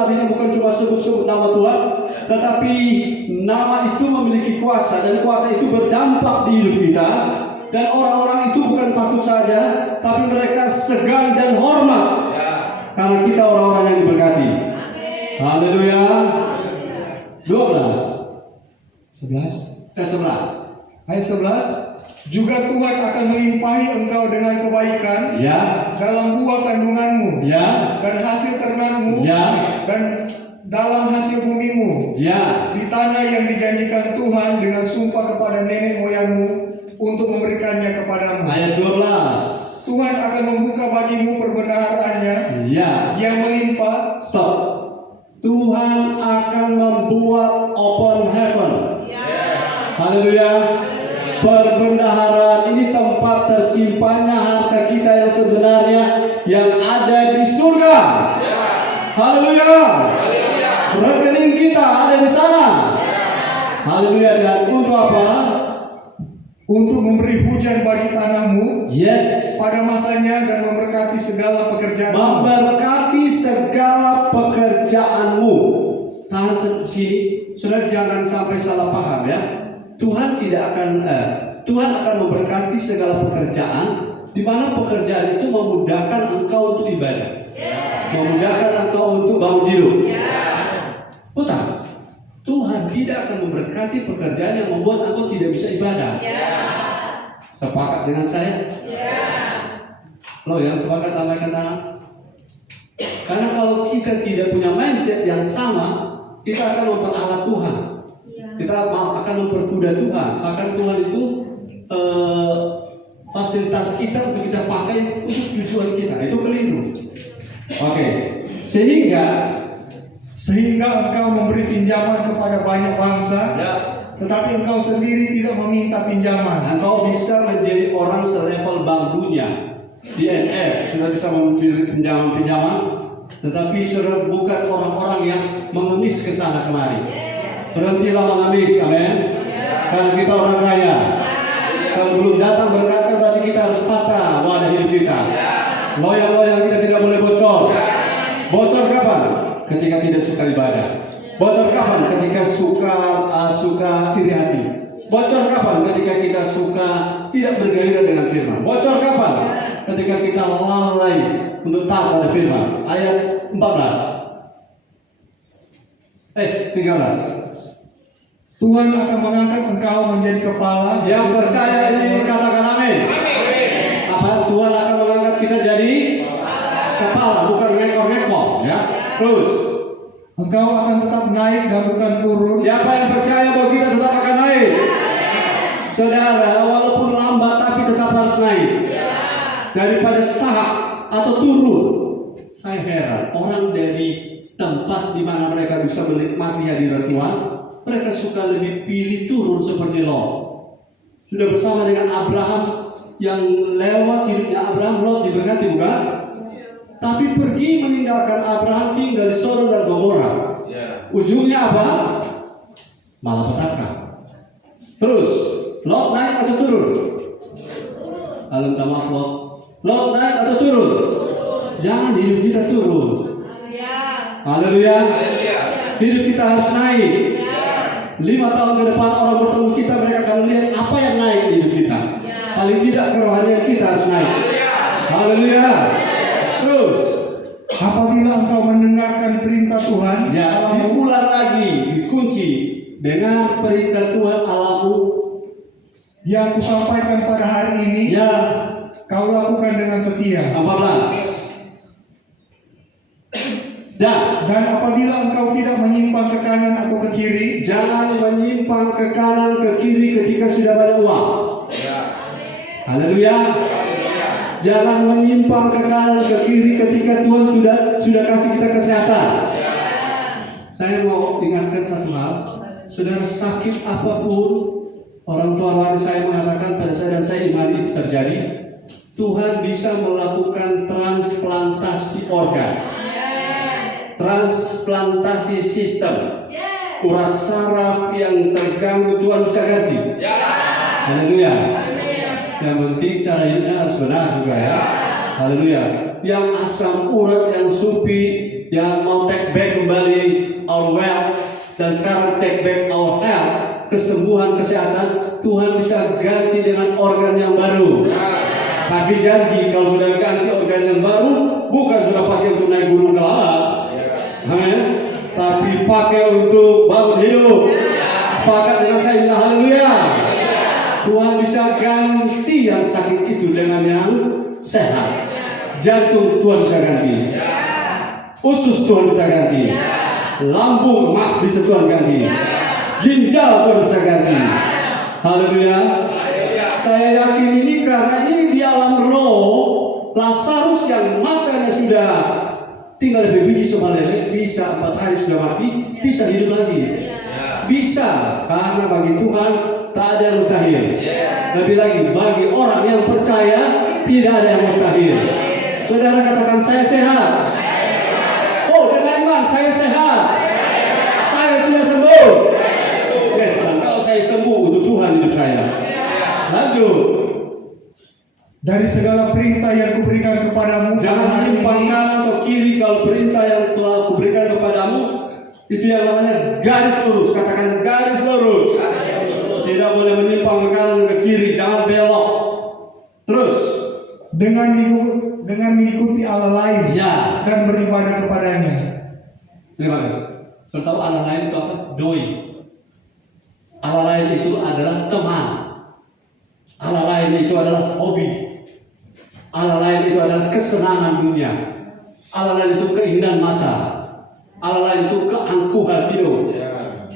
artinya bukan cuma sebut-sebut nama Tuhan, tetapi nama itu memiliki kuasa, dan kuasa itu berdampak di hidup kita. Dan orang-orang itu bukan takut saja, tapi mereka segan dan hormat karena kita orang-orang yang diberkati. Haleluya. 11. Ayat 11, juga Tuhan akan melimpahi engkau dengan kebaikan Ya, dalam buah kandunganmu, ya, dan hasil ternakmu, ya, dan dalam hasil bumimu, ya. di tanah yang dijanjikan Tuhan dengan sumpah kepada nenek moyangmu untuk memberikannya kepadamu. Ayat 12. Tuhan akan membuka bagimu perbendaharaannya Ya. yang melimpah. Stop. Tuhan akan membuat open heaven. Haleluya. Perbendaharaan ini tempat tersimpannya harta kita yang sebenarnya yang ada di surga. Haleluya. Rekening kita ada di sana. Haleluya. Dan untuk apa? Untuk memberi hujan bagi tanahmu Yes. pada masanya dan memberkati segala pekerjaanmu. Memberkati segala pekerjaanmu. Tahan sini, saudara, jangan sampai salah paham ya. Tuhan akan memberkati segala pekerjaan, di mana pekerjaan itu memudahkan engkau untuk ibadah, memudahkan engkau untuk bangun hidup. Putar. Tuhan tidak akan memberkati pekerjaan yang membuat engkau tidak bisa ibadah. Sepakat dengan saya? Lo yang sepakat tambahkan tangan. Karena kalau kita tidak punya mindset yang sama, kita akan memperalat Tuhan. Kita akan mempermudah Tuhan. Seakan Tuhan itu fasilitas kita untuk kita pakai untuk tujuan kita. Itu keliru. Oke. Sehingga engkau memberi pinjaman kepada banyak bangsa, Ya, tetapi engkau sendiri tidak meminta pinjaman. engkau bisa menjadi orang selevel Bank Dunia, IMF, sudah bisa memberi pinjaman-pinjaman, tetapi sudah bukan orang-orang yang mengemis ke sana kemari. Berhentilah mengemis, amin. Karena kita orang kaya. Kalau belum datang berkatnya berarti kita harus tata wadah hidup kita. Loyal kita tidak boleh bocor. Bocor kapan? Ketika tidak suka ibadah. Bocor kapan? Ketika suka iri hati. Bocor kapan? Ketika kita suka tidak bergairah dengan firman. Bocor kapan? Ketika kita lalai untuk taat pada firman. Ayat 13. Tuhan akan mengangkat engkau menjadi kepala. Yang percaya ini katakan amin. Apa? Tuhan akan mengangkat kita jadi kepala, bukan ngekor-ngekor, ya. Terus, Engkau akan tetap naik dan bukan turun. siapa yang percaya bahwa kita tetap akan naik? Saudara, walaupun lambat tapi tetap harus naik. Daripada stuck atau turun. Saya heran, orang dari tempat di mana mereka bisa menikmati hadirat Tuhan, mereka suka lebih pilih turun seperti Lot. Sudah bersama dengan Abraham yang lewat hidupnya Abraham, Lot diberkati bukan? Tapi pergi meninggalkan Abraham tinggal di Sodom dan Gomora. Ujungnya apa? Malapetaka. Terus, Lot naik atau turun? Halo, minta maaf Lot. Lot naik atau turun? Jangan hidup kita turun. Haleluya. Hidup kita harus naik. 5 tahun ke depan orang bertemu kita, mereka akan melihat apa yang naik di hidup kita. Paling tidak kerohanian kita harus naik. Haleluya. Terus, Apabila engkau mendengarkan perintah Tuhan, ya, diulang lagi, dikunci dengan perintah Tuhan Allahmu yang kusampaikan pada hari ini, ya kau lakukan dengan setia. 14. Dan apabila engkau tidak menyimpang ke kanan atau ke kiri, jangan menyimpang ke kanan ke kiri ketika sudah banyak uang. Haleluya. Jangan menyimpang ke kanan ke kiri ketika Tuhan sudah kasih kita kesehatan. Saya mau ingatkan satu hal, saudara sakit apapun, orang tua waris saya mengatakan pada saya dan saya imani itu terjadi, Tuhan bisa melakukan transplantasi organ, transplantasi sistem, urat saraf yang terganggu Tuhan bisa ganti. Haleluya. Yang penting cara hidupnya harus benar juga ya. Haleluya. Yang asam urat, yang supi, yang mau take back kembali our wealth, dan sekarang take back our health, kesembuhan, kesehatan, Tuhan bisa ganti dengan organ yang baru. Tapi janji kalau sudah ganti organ yang baru, bukan sudah pakai untuk naik gunung kelapa, amin, tapi pakai untuk bangun hidup. Sepakat dengan saya, bilang haleluya. Tuhan bisa ganti yang sakit itu dengan yang sehat. Jantung Tuhan bisa ganti, usus Tuhan bisa ganti, lambung emak bisa Tuhan ganti, ginjal Tuhan bisa ganti. Haleluya. Saya yakin ini karena ini di alam roh. Lazarus yang matanya sudah tinggal lebih biji sama lele, bisa 4 hari sudah mati, bisa hidup lagi. Bisa, karena bagi Tuhan tak ada yang mustahil. Lebih lagi bagi orang yang percaya tidak ada yang mustahil. Saudara katakan, saya sehat. Oh, dengan iman saya sehat. Saya sudah sembuh. Yes, kalau saya sembuh untuk Tuhan hidup saya. Lanjut. Dari segala perintah yang kuberikan kepadamu, Jangan menyimpang kanan atau kiri kalau perintah yang telah kuberikan kepadamu. Itu yang namanya garis lurus. Katakan garis lurus. Tidak boleh menyimpang ke kanan ke kiri. Jangan belok. Terus dengan mengikuti Allah lain ya, dan beribadah kepadanya. terima kasih. Saudara tahu Allah lain itu apa? Doi. Allah lain itu adalah teman. Allah lain itu adalah hobi. Allah lain itu adalah kesenangan dunia. Allah lain itu keinginan mata. Allah lain itu keangkuhan hidup.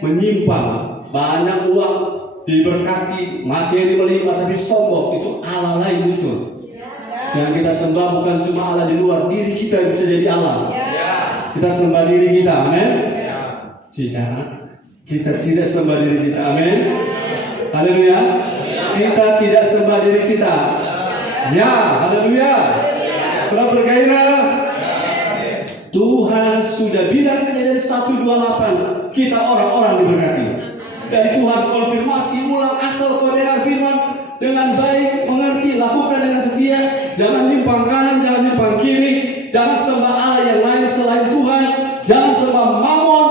Menyimpang, banyak uang, diberkati, materi melimpah, tapi sombong, itu Allah lain muncul. Yang kita sembah bukan cuma Allah di luar, diri kita bisa jadi Allah. Kita sembah diri kita, amin. Tidak, kita tidak sembah diri kita, amin. Haleluya. Kita tidak sembah diri kita. Ya, haleluya. Sudah bergairah. Tuhan sudah bilang Kejadian 1:28, kita orang-orang diberkati. Dan Tuhan konfirmasi ulang, asal kau dengar firman dengan baik, mengerti, lakukan dengan setia, jangan nyimpang kanan, jangan nyimpang kiri, jangan sembah Allah yang lain selain Tuhan, jangan sembah Mammon,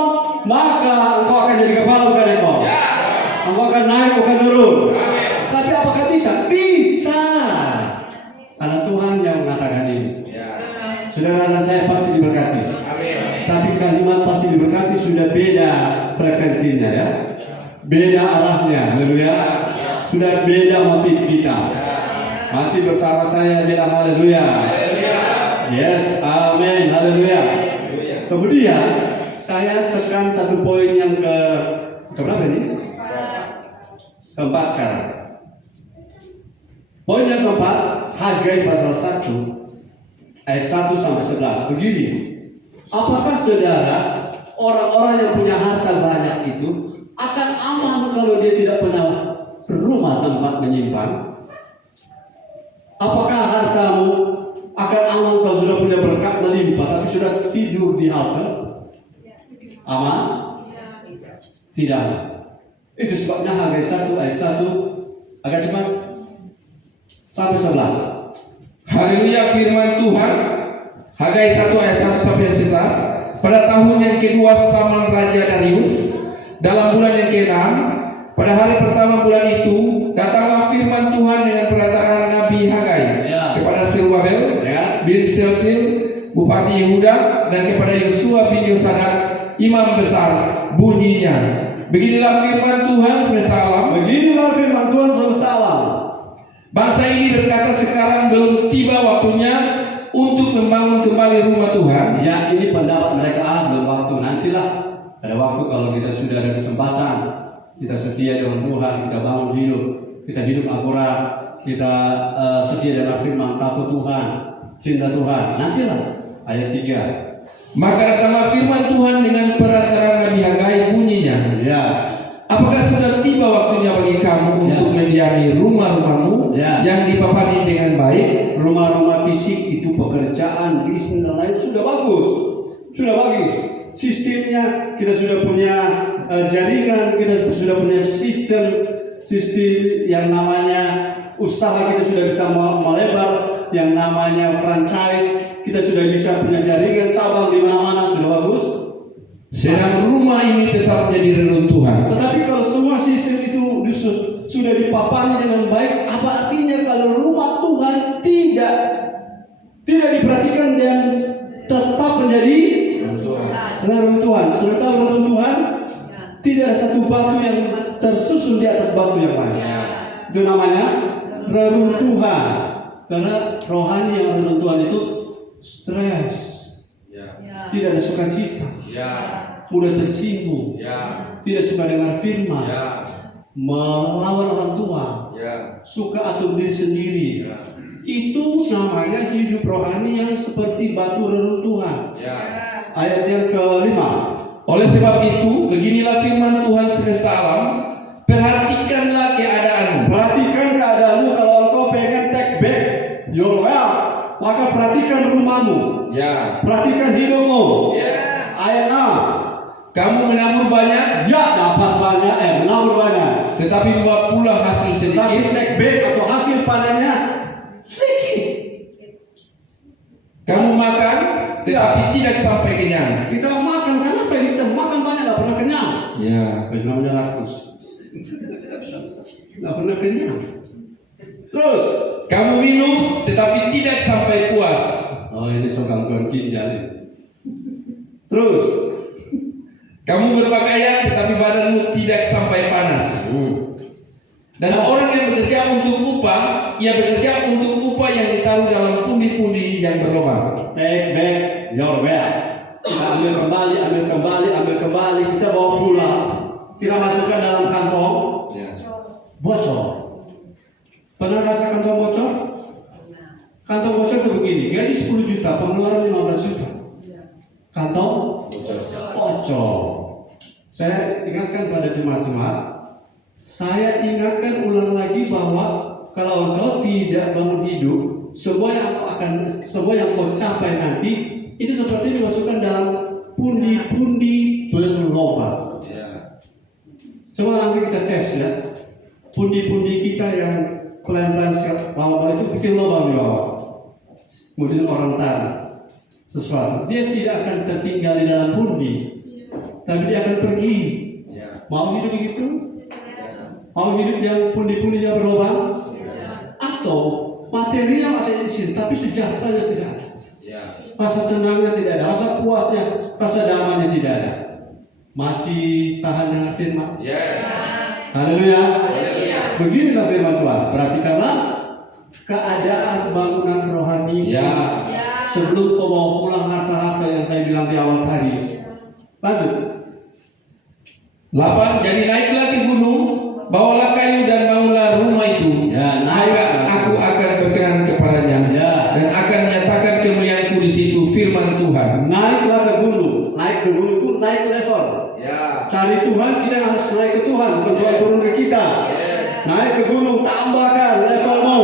maka engkau akan jadi kepala bukan ekor. Engkau akan naik bukan turun. Tapi apakah bisa? Bisa. Karena Tuhan yang mengatakan ini. Saudara dan saya pasti diberkati. Tapi kalimat pasti diberkati sudah beda frekuensinya ya. Beda arahnya, haleluya. Sudah beda motif kita. Masih bersama saya bilang haleluya. Yes, amin, haleluya. Kemudian saya tekan satu poin yang keberapa ini? Keempat sekarang. Poin yang keempat, Hagai pasal 1 ayat 1 sampai 11. Begini, apakah saudara orang-orang yang punya harta banyak itu akan aman kalau dia tidak pernah rumah tempat menyimpan? Apakah hartamu akan aman kalau sudah punya berkat melimpah tapi sudah tidur di halte? Aman? Tidak. Itu sebabnya Hagai 1 ayat 1 agak cepat sampai 11. Haleluya, firman Tuhan. Hagai 1 ayat 1 sampai 11. Pada tahun yang kedua zaman Raja Darius, dalam bulan yang ke-6, pada hari pertama bulan itu, datanglah firman Tuhan dengan perkataan Nabi Hagai kepada Zerubabel bin Shealtiel, bupati Yehuda, dan kepada Yosua bin Yosadak, imam besar. Bunyinya, beginilah firman Tuhan semesta alam. Beginilah firman Tuhan semesta alam. Bangsa ini berkata sekarang belum tiba waktunya untuk membangun kembali rumah Tuhan. Ya, ini pendapat mereka, belum waktu, nantilah. Ada waktu kalau kita sudah ada kesempatan, kita setia dengan Tuhan, kita bangun hidup, kita hidup akurat, kita setia dengan firman, takut Tuhan, cinta Tuhan. Nantilah. Ayat 3. Maka datanglah firman Tuhan dengan perantaraan Nabi Hagai, bunyinya, Ya, apakah sudah tiba waktunya bagi kamu untuk mendiami rumah-rumahmu yang dipapani dengan baik? rumah-rumah fisik itu pekerjaan, bisnis dan lain sudah bagus, sudah bagus. Sistemnya kita sudah punya jaringan, kita sudah punya sistem yang namanya usaha, kita sudah bisa melebar, yang namanya franchise, kita sudah bisa punya jaringan cabang di mana-mana, sudah bagus. Sedang rumah ini tetap menjadi reruntuhan. Tetapi kalau semua sistem itu sudah dipapani dengan baik, apa artinya kalau rumah Tuhan tidak diperhatikan dan tetap menjadi reruntuhan? Sudah tahu reruntuhan? Tidak ada satu batu yang tersusun di atas batu yang lain. Itu namanya reruntuhan. Karena rohani yang reruntuhan itu stres, tidak ada sukacita, mudah tersinggung, tidak suka dengar firman, melawan orang tua, suka atur diri sendiri. Itu namanya hidup rohani yang seperti batu reruntuhan. Ayat yang ke-5. Oleh sebab itu, beginilah firman Tuhan semesta alam, perhatikanlah keadaanmu. Perhatikan keadaanmu. Kalau engkau pengen take back your wealth, maka perhatikan rumahmu, perhatikan hidupmu. Ayat 6. Kamu menabur banyak, Dapat banyak, menabur banyak, tetapi buat pula hasil tapi sedikit. take back atau hasil panennya sedikit. Kamu makan, tetapi tidak sampai kenyang. Kita makan, kenapa kita makan banyak tidak pernah kenyang? Itu namanya rakus, tidak pernah kenyang. Terus Kamu minum, tetapi tidak sampai puas. ini soal gangguan ginjal ini. Terus Kamu berpakaian, tetapi badanmu tidak sampai panas. Dan orang yang bekerja untuk upah, ia bekerja untuk upah yang ditaruh dalam pundi-pundi yang berlubang. take back your wealth. Kita ambil kembali, kita bawa pulang, kita masukkan dalam kantong, bocor. Pernah rasa kantong bocor? Kantong bocor itu begini, gaji 10 juta, pengeluaran 15 juta. Kantong bocor. Saya ingatkan pada jemaat-jemaat, saya ingatkan ulang lagi bahwa kalau engkau tidak bangun hidup, semua yang kau capai nanti itu seperti dimasukkan dalam pundi-pundi berlubang. Coba nanti kita tes ya, pundi-pundi kita yang pelan-pelan bawah itu bikin lubang di bawah. Kemudian orang taruh sesuatu, dia tidak akan tertinggal di dalam pundi, tapi dia akan pergi. Mau hidup begitu? Mau hidup yang pundi-pundinya berlubang? Atau materinya masih di sini, tapi sejahteranya tidak ada. Rasa tenangnya tidak ada, rasa puasnya, rasa damainya tidak ada. Masih tahan dengan firman? Haleluya. Beginilah firman Tuhan. Perhatikanlah keadaan bangunan rohani sebelum kau bawa pulang harta-harta yang saya bilang di awal tadi. Lanjut. 8. Jadi naiklah ke gunung, bawalah kayu dan bangunlah rumah itu. Maka aku akan berkenan kepadanya dan akan menyatakan kemuliaanku di situ, firman Tuhan. Naiklah ke gunung. Naik ke gunung itu naik level. Cari Tuhan, kita harus naik ke Tuhan, bukan Tuhan turun ke kita. Naik ke gunung, tambahkan levelmu.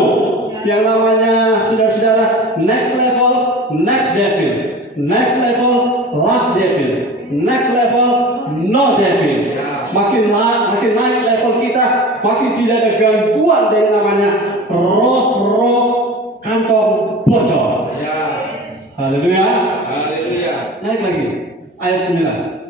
Yang namanya saudara-saudara, next level, next devil, next level, last devil, next level, no devil. Makin naik level kita, makin tidak ada gangguan dari namanya roh kantong bocor. Haleluya. Naik lagi, ayat 9.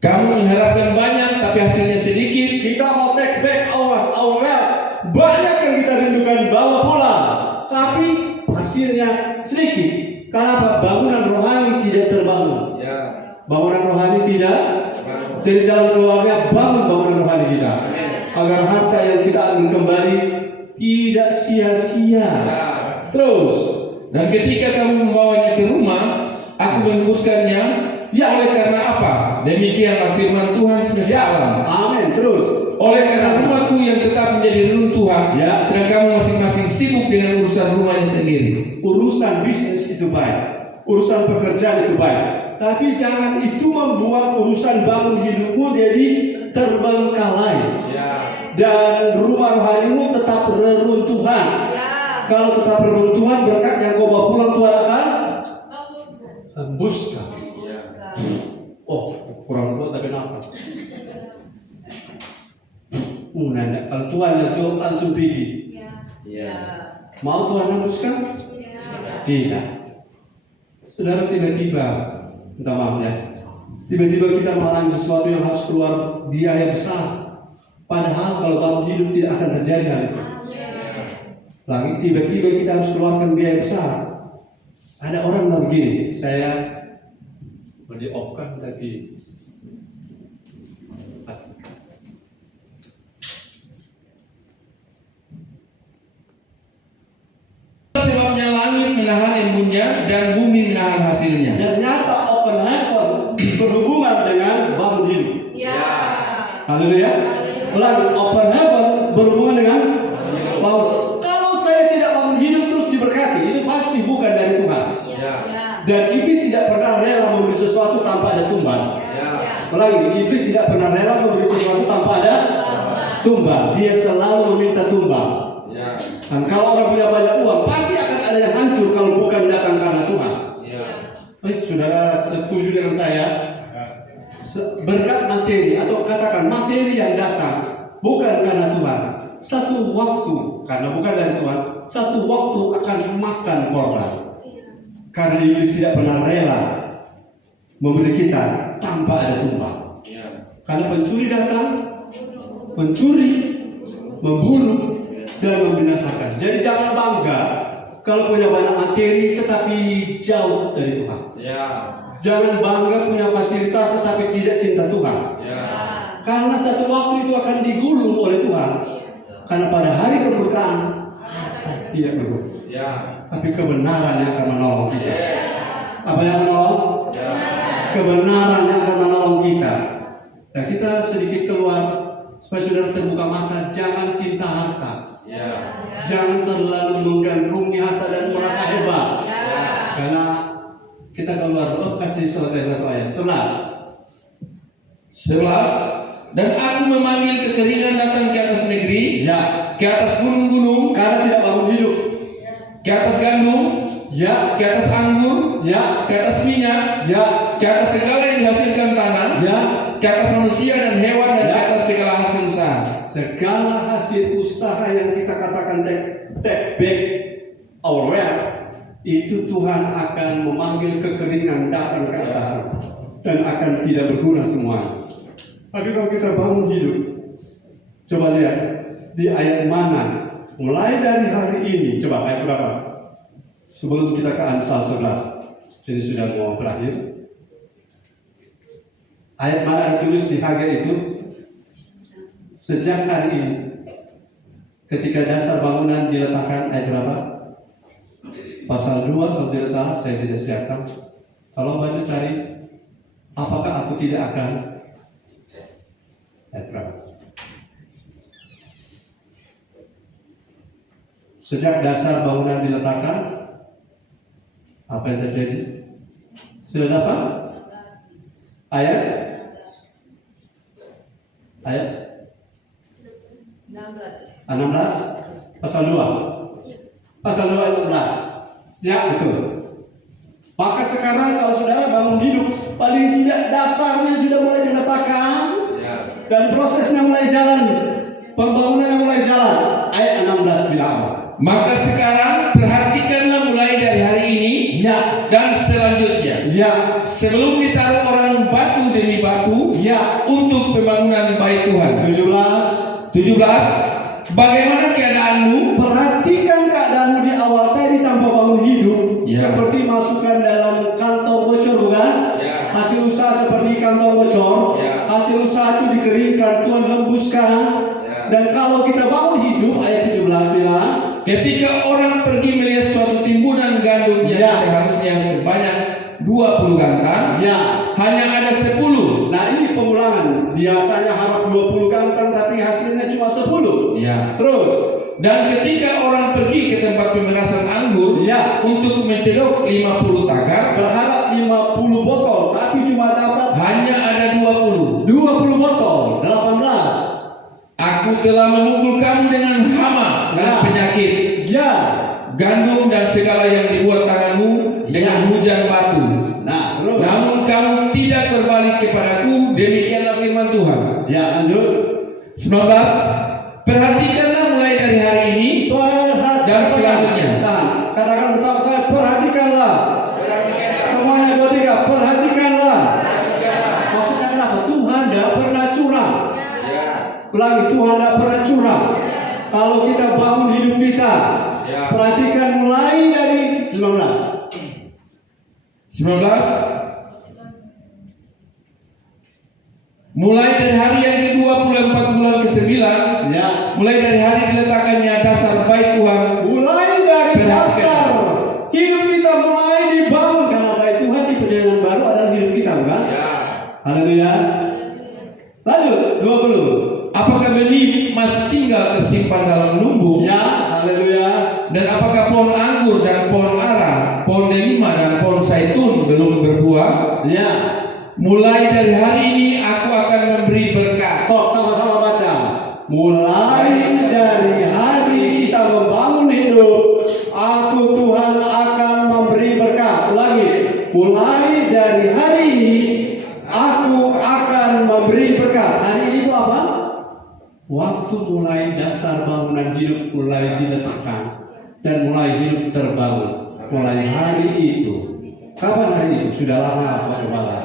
Kamu mengharapkan banyak, tapi hasilnya sedikit. Kita mau take back our wealth. Banyak yang kita rindukan bawa pulang, tapi hasilnya sedikit. Karena bangunan rohani tidak terbangun. Bangunan rohani tidak. Jadi jalan keluarnya bangun bangunan rohani kita, agar harta yang kita ambil kembali tidak sia-sia. Terus, Dan ketika kamu membawanya ke rumah, aku menghembuskannya. Oleh karena apa? Demikianlah firman Tuhan semesta alam. amin. Terus, Oleh karena rumahku yang tetap menjadi reruntuhan, Ya. sedang kamu masing-masing sibuk dengan urusan rumahnya sendiri. urusan bisnis itu baik, urusan pekerjaan itu baik, tapi jangan itu membuat urusan bangun hidupmu jadi terbengkalai dan rumah rohanimu tetap reruntuhan. Kalau tetap reruntuhan, berkat yang kau bawa pulang Tuhan akan hembuskan. Oh, kurang kuat tapi nafas. Nanda, kalau Tuhan yang jawab langsung pergi. Mau Tuhan hembuskan? Tidak. Saudara, tiba-tiba, minta maaf ya, tiba-tiba kita mengalami sesuatu yang harus keluar biaya besar. Padahal kalau bangun hidup tidak akan terjadi hal itu. Lagi tiba-tiba kita harus keluarkan biaya besar. Ada orang bilang begini, saya mau di off kan tapi Sebabnya langit menahan embunnya dan bumi menahan hasilnya. ternyata open heaven berhubungan dengan bangun hidup. Haleluya. Ulangi, open heaven berhubungan dengan bangun. Kalau saya tidak bangun hidup terus diberkati, itu pasti bukan dari Tuhan. Dan iblis tidak pernah rela memberi sesuatu tanpa ada tumbal. Ulangi, iblis tidak pernah rela memberi sesuatu tanpa ada tumbal. Dia selalu meminta tumbal. Dan kalau orang punya banyak uang, pasti akan ada yang hancur kalau bukan datang karena Tuhan. Baik, saudara setuju dengan saya? Berkat materi atau katakan materi yang datang bukan karena Tuhan. Satu waktu, karena bukan dari Tuhan, satu waktu akan makan korban. Karena iblis tidak pernah rela memberi kita tanpa ada tumbal. Karena pencuri datang, mencuri, membunuh, dan membinasakan. Jadi jangan bangga kalau punya banyak materi tetapi jauh dari Tuhan. Jangan bangga punya fasilitas tetapi tidak cinta Tuhan. Karena satu waktu itu akan digulung oleh Tuhan. Karena pada hari keberkahan tidak berguna. Tapi kebenaran yang akan menolong kita. Apa yang menolong? Kebenaran yang akan menolong kita. Nah, kita sedikit keluar supaya saudara terbuka mata. Jangan cinta harta. Jangan terlalu menggandrungi harta dan merasa hebat. Karena kita keluar, kasih selesai satu ayat 11. Dan aku memanggil kekeringan datang ke atas negeri, ke atas gunung-gunung, karena tidak bangun hidup. ke atas gandum, ke atas anggur, ke atas minyak, ke atas segala yang dihasilkan tanah, ke atas manusia dan hewan, dan ke atas segala hasil usaha. Segala hasil usaha yang kita katakan take back our wealth, itu Tuhan akan memanggil kekeringan datang ke atas dan akan tidak berguna semua. Tapi kalau kita bangun hidup, coba lihat di ayat mana. Mulai dari hari ini, coba ayat berapa? Sebelum kita ke Amsal 11. Jadi sudah mau berakhir. Ayat mana ditulis di Hagai itu? Sejak hari ini, ketika dasar bangunan diletakkan, ayat berapa? Pasal 2 kalau tidak salah, saya tidak siapkan. Kalau bantu cari, apakah aku tidak akan? Ayat berapa? Sejak dasar bangunan diletakkan, apa yang terjadi? Sudah dapat? Ayat 16 pasal 2 pasal 2 ayat 16. Ya betul. Maka sekarang kalau saudara bangun hidup, paling tidak dasarnya sudah mulai diletakkan dan prosesnya mulai jalan, pembangunannya mulai jalan. Ayat 16 bilang apa? Maka sekarang perhatikanlah mulai dari hari ini dan selanjutnya. Sebelum ditaruh orang batu demi batu untuk pembangunan bait Tuhan. 17. Bagaimana keadaanmu? Perhatikan keadaanmu di awal tadi tanpa bangun hidup. Seperti masukkan dalam kantong bocor, bukan? Hasil usaha seperti kantong bocor. Hasil usaha itu dikeringkan, Tuhan hembuskan. Dan kalau kita bangun hidup, ayat 17 bilang, ketika orang pergi melihat suatu timbunan gandum yang Ya. seharusnya sebanyak 20 gantang, ya. hanya ada 10. Nah ini pemulangan. Biasanya harap 20 gantang, tapi hasilnya cuma 10. Ya. Terus, Dan ketika orang pergi ke tempat pemerasan anggur Ya. untuk mencedok 50 takar, berharap 50 botol, tapi cuma dapat hanya ada 20. 20 botol, 18. Aku telah memukul kamu dengan hama dan Ya. penyakit, Ya. gandum dan segala yang dibuat tanganmu dengan hujan batu. Nah, terus. Namun kamu tidak berbalik kepadaku, demikianlah firman Tuhan. Ya, lanjut. 19. Perhatikanlah mulai dari hari ini dan selanjutnya. Nah, katakan bersama saya, perhatikanlah. Semuanya 2, 3, perhatikanlah. Maksudnya kenapa? Tuhan tidak pernah curang. Ulangi, Tuhan tidak pernah curang. Kalau kita bangun hidup kita, perhatikan mulai dari 19. 19. Mulai dari hari yang ke-24 bulan ke-9, Ya. mulai dari hari diletakkannya dasar bait Tuhan, Mulai dari dasar hidup kita mulai dibangun karena bait Tuhan di perjalanan baru adalah hidup kita, bukan? Haleluya. Lanjut 20. apakah benih masih tinggal tersimpan dalam lumbung? Ya, haleluya. Dan apakah pohon anggur dan pohon ara, pohon delima dan pohon zaitun belum berbuah? Ya. Mulai dari hari ini aku akan memberi berkat. Stop, sama-sama baca. Mulai dari hari kita membangun hidup, aku Tuhan akan memberi berkat. Ulangi. Mulai dari hari ini, aku akan memberi berkat. Hari ini itu apa? Waktu mulai dasar bangunan hidup mulai diletakkan dan mulai hidup terbangun. Mulai hari itu. Kapan hari itu? Sudah lama, Pak Kepala.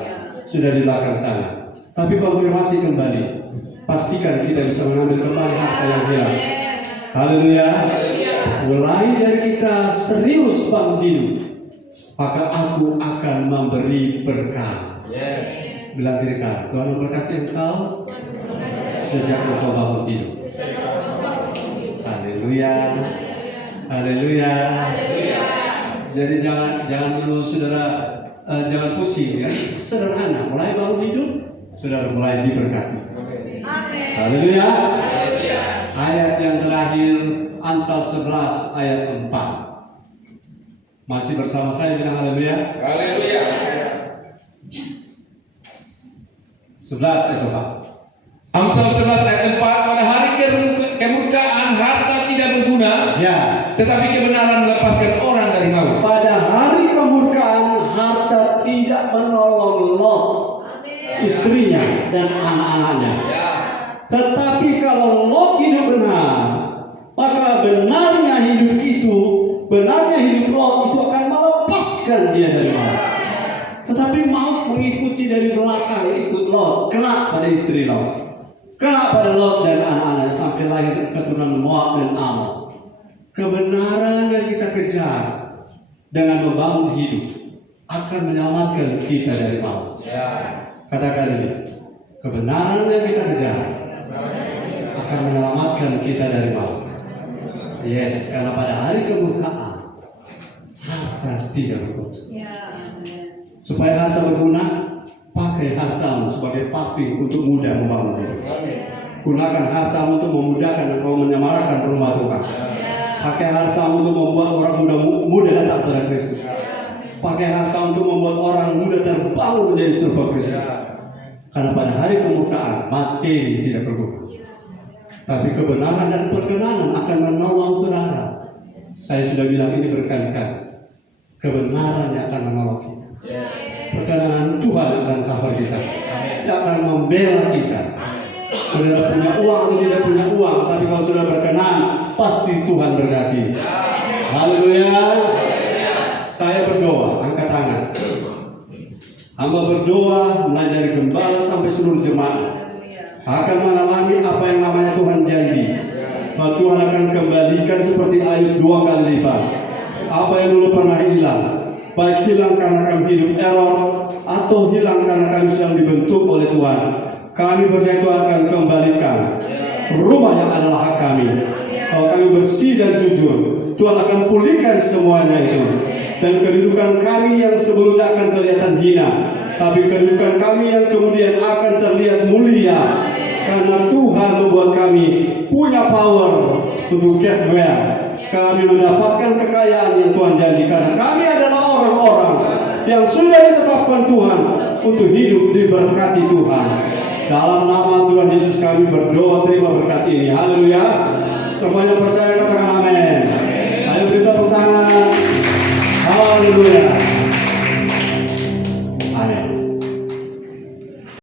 Sudah di belakang sana. Tapi konfirmasi kembali. Pastikan kita bisa mengambil kembali harta yang hilang. Haleluya. Mulai dari kita serius bangun hidup, maka aku akan memberi berkat. Bilang diri kau, Tuhan memberkati engkau sejak engkau bangun hidup. Haleluya. Haleluya. Jadi jangan dulu saudara, jangan pusing ya. Sederhana, mulai bangun hidup, saudara mulai diberkati. Haleluya. Ayat yang terakhir Amsal 11 ayat 4. Masih bersama saya, bilang haleluya. Haleluya. 11 coba. Amsal 11 ayat 4, pada hari kemurkaan harta tidak berguna, Ya. tetapi kebenaran melepaskan orang dari maut. Pada hari kemurkaan harta tidak menolong Lot, istrinya dan anak-anaknya. Tetapi kalau Lot hidup benar, maka benarnya hidup Lot itu akan melepaskan dia dari maut. Tetapi maut mengikuti dari belakang, ikut Lot, kena pada istri Lot, kena pada Lot dan anak-anaknya sampai lahir keturunan Moab dan Ammon. Kebenaran yang kita kejar dengan membangun hidup akan menyelamatkan kita dari maut. Katakan ini, kebenaran yang kita kejar akan menyelamatkan kita dari maut. Yes, karena pada hari kemurkaan harta tidak berguna. Supaya harta berguna, pakai hartamu sebagai paving untuk mudah membangun hidup. Gunakan hartamu untuk memudahkan engkau menyemarakan rumah Tuhan. Pakai hartamu untuk membuat orang muda datang pada Kristus. Pakai harta untuk membuat orang muda terbangun menjadi serupa Kristus. Karena pada hari kemurkaan materi tidak berguna, tapi kebenaran dan perkenanan akan menolong saudara. Saya sudah bilang ini berkali-kali. Kebenaran yang akan menolong kita. Perkenanan Tuhan akan cover kita. Dia akan membela kita. Saudara punya uang atau tidak punya uang, tapi kalau saudara berkenan, pasti Tuhan berkati. Haleluya. Saya berdoa, angkat tangan. Hamba berdoa mulai dari gembala sampai seluruh jemaat akan mengalami apa yang namanya Tuhan janji. Bahwa Tuhan akan kembalikan seperti Ayub 2 kali lipat. Apa yang dulu pernah hilang, baik hilang karena kami hidup error atau hilang karena kami sedang dibentuk oleh Tuhan, kami percaya Tuhan akan kembalikan rumah yang adalah hak kami. Kalau kami bersih dan jujur, Tuhan akan pulihkan semuanya itu. Dan kedudukan kami yang sebelumnya akan kelihatan hina, tapi kedudukan kami yang kemudian akan terlihat mulia, karena Tuhan membuat kami punya power untuk get well. Kami mendapatkan kekayaan yang Tuhan janjikan. Kami adalah orang-orang yang sudah ditetapkan Tuhan untuk hidup diberkati Tuhan. Dalam nama Tuhan Yesus kami berdoa, terima berkat ini. Haleluya. Semuanya percaya, katakan amin. Ayo beri tepuk tangan. Haleluya.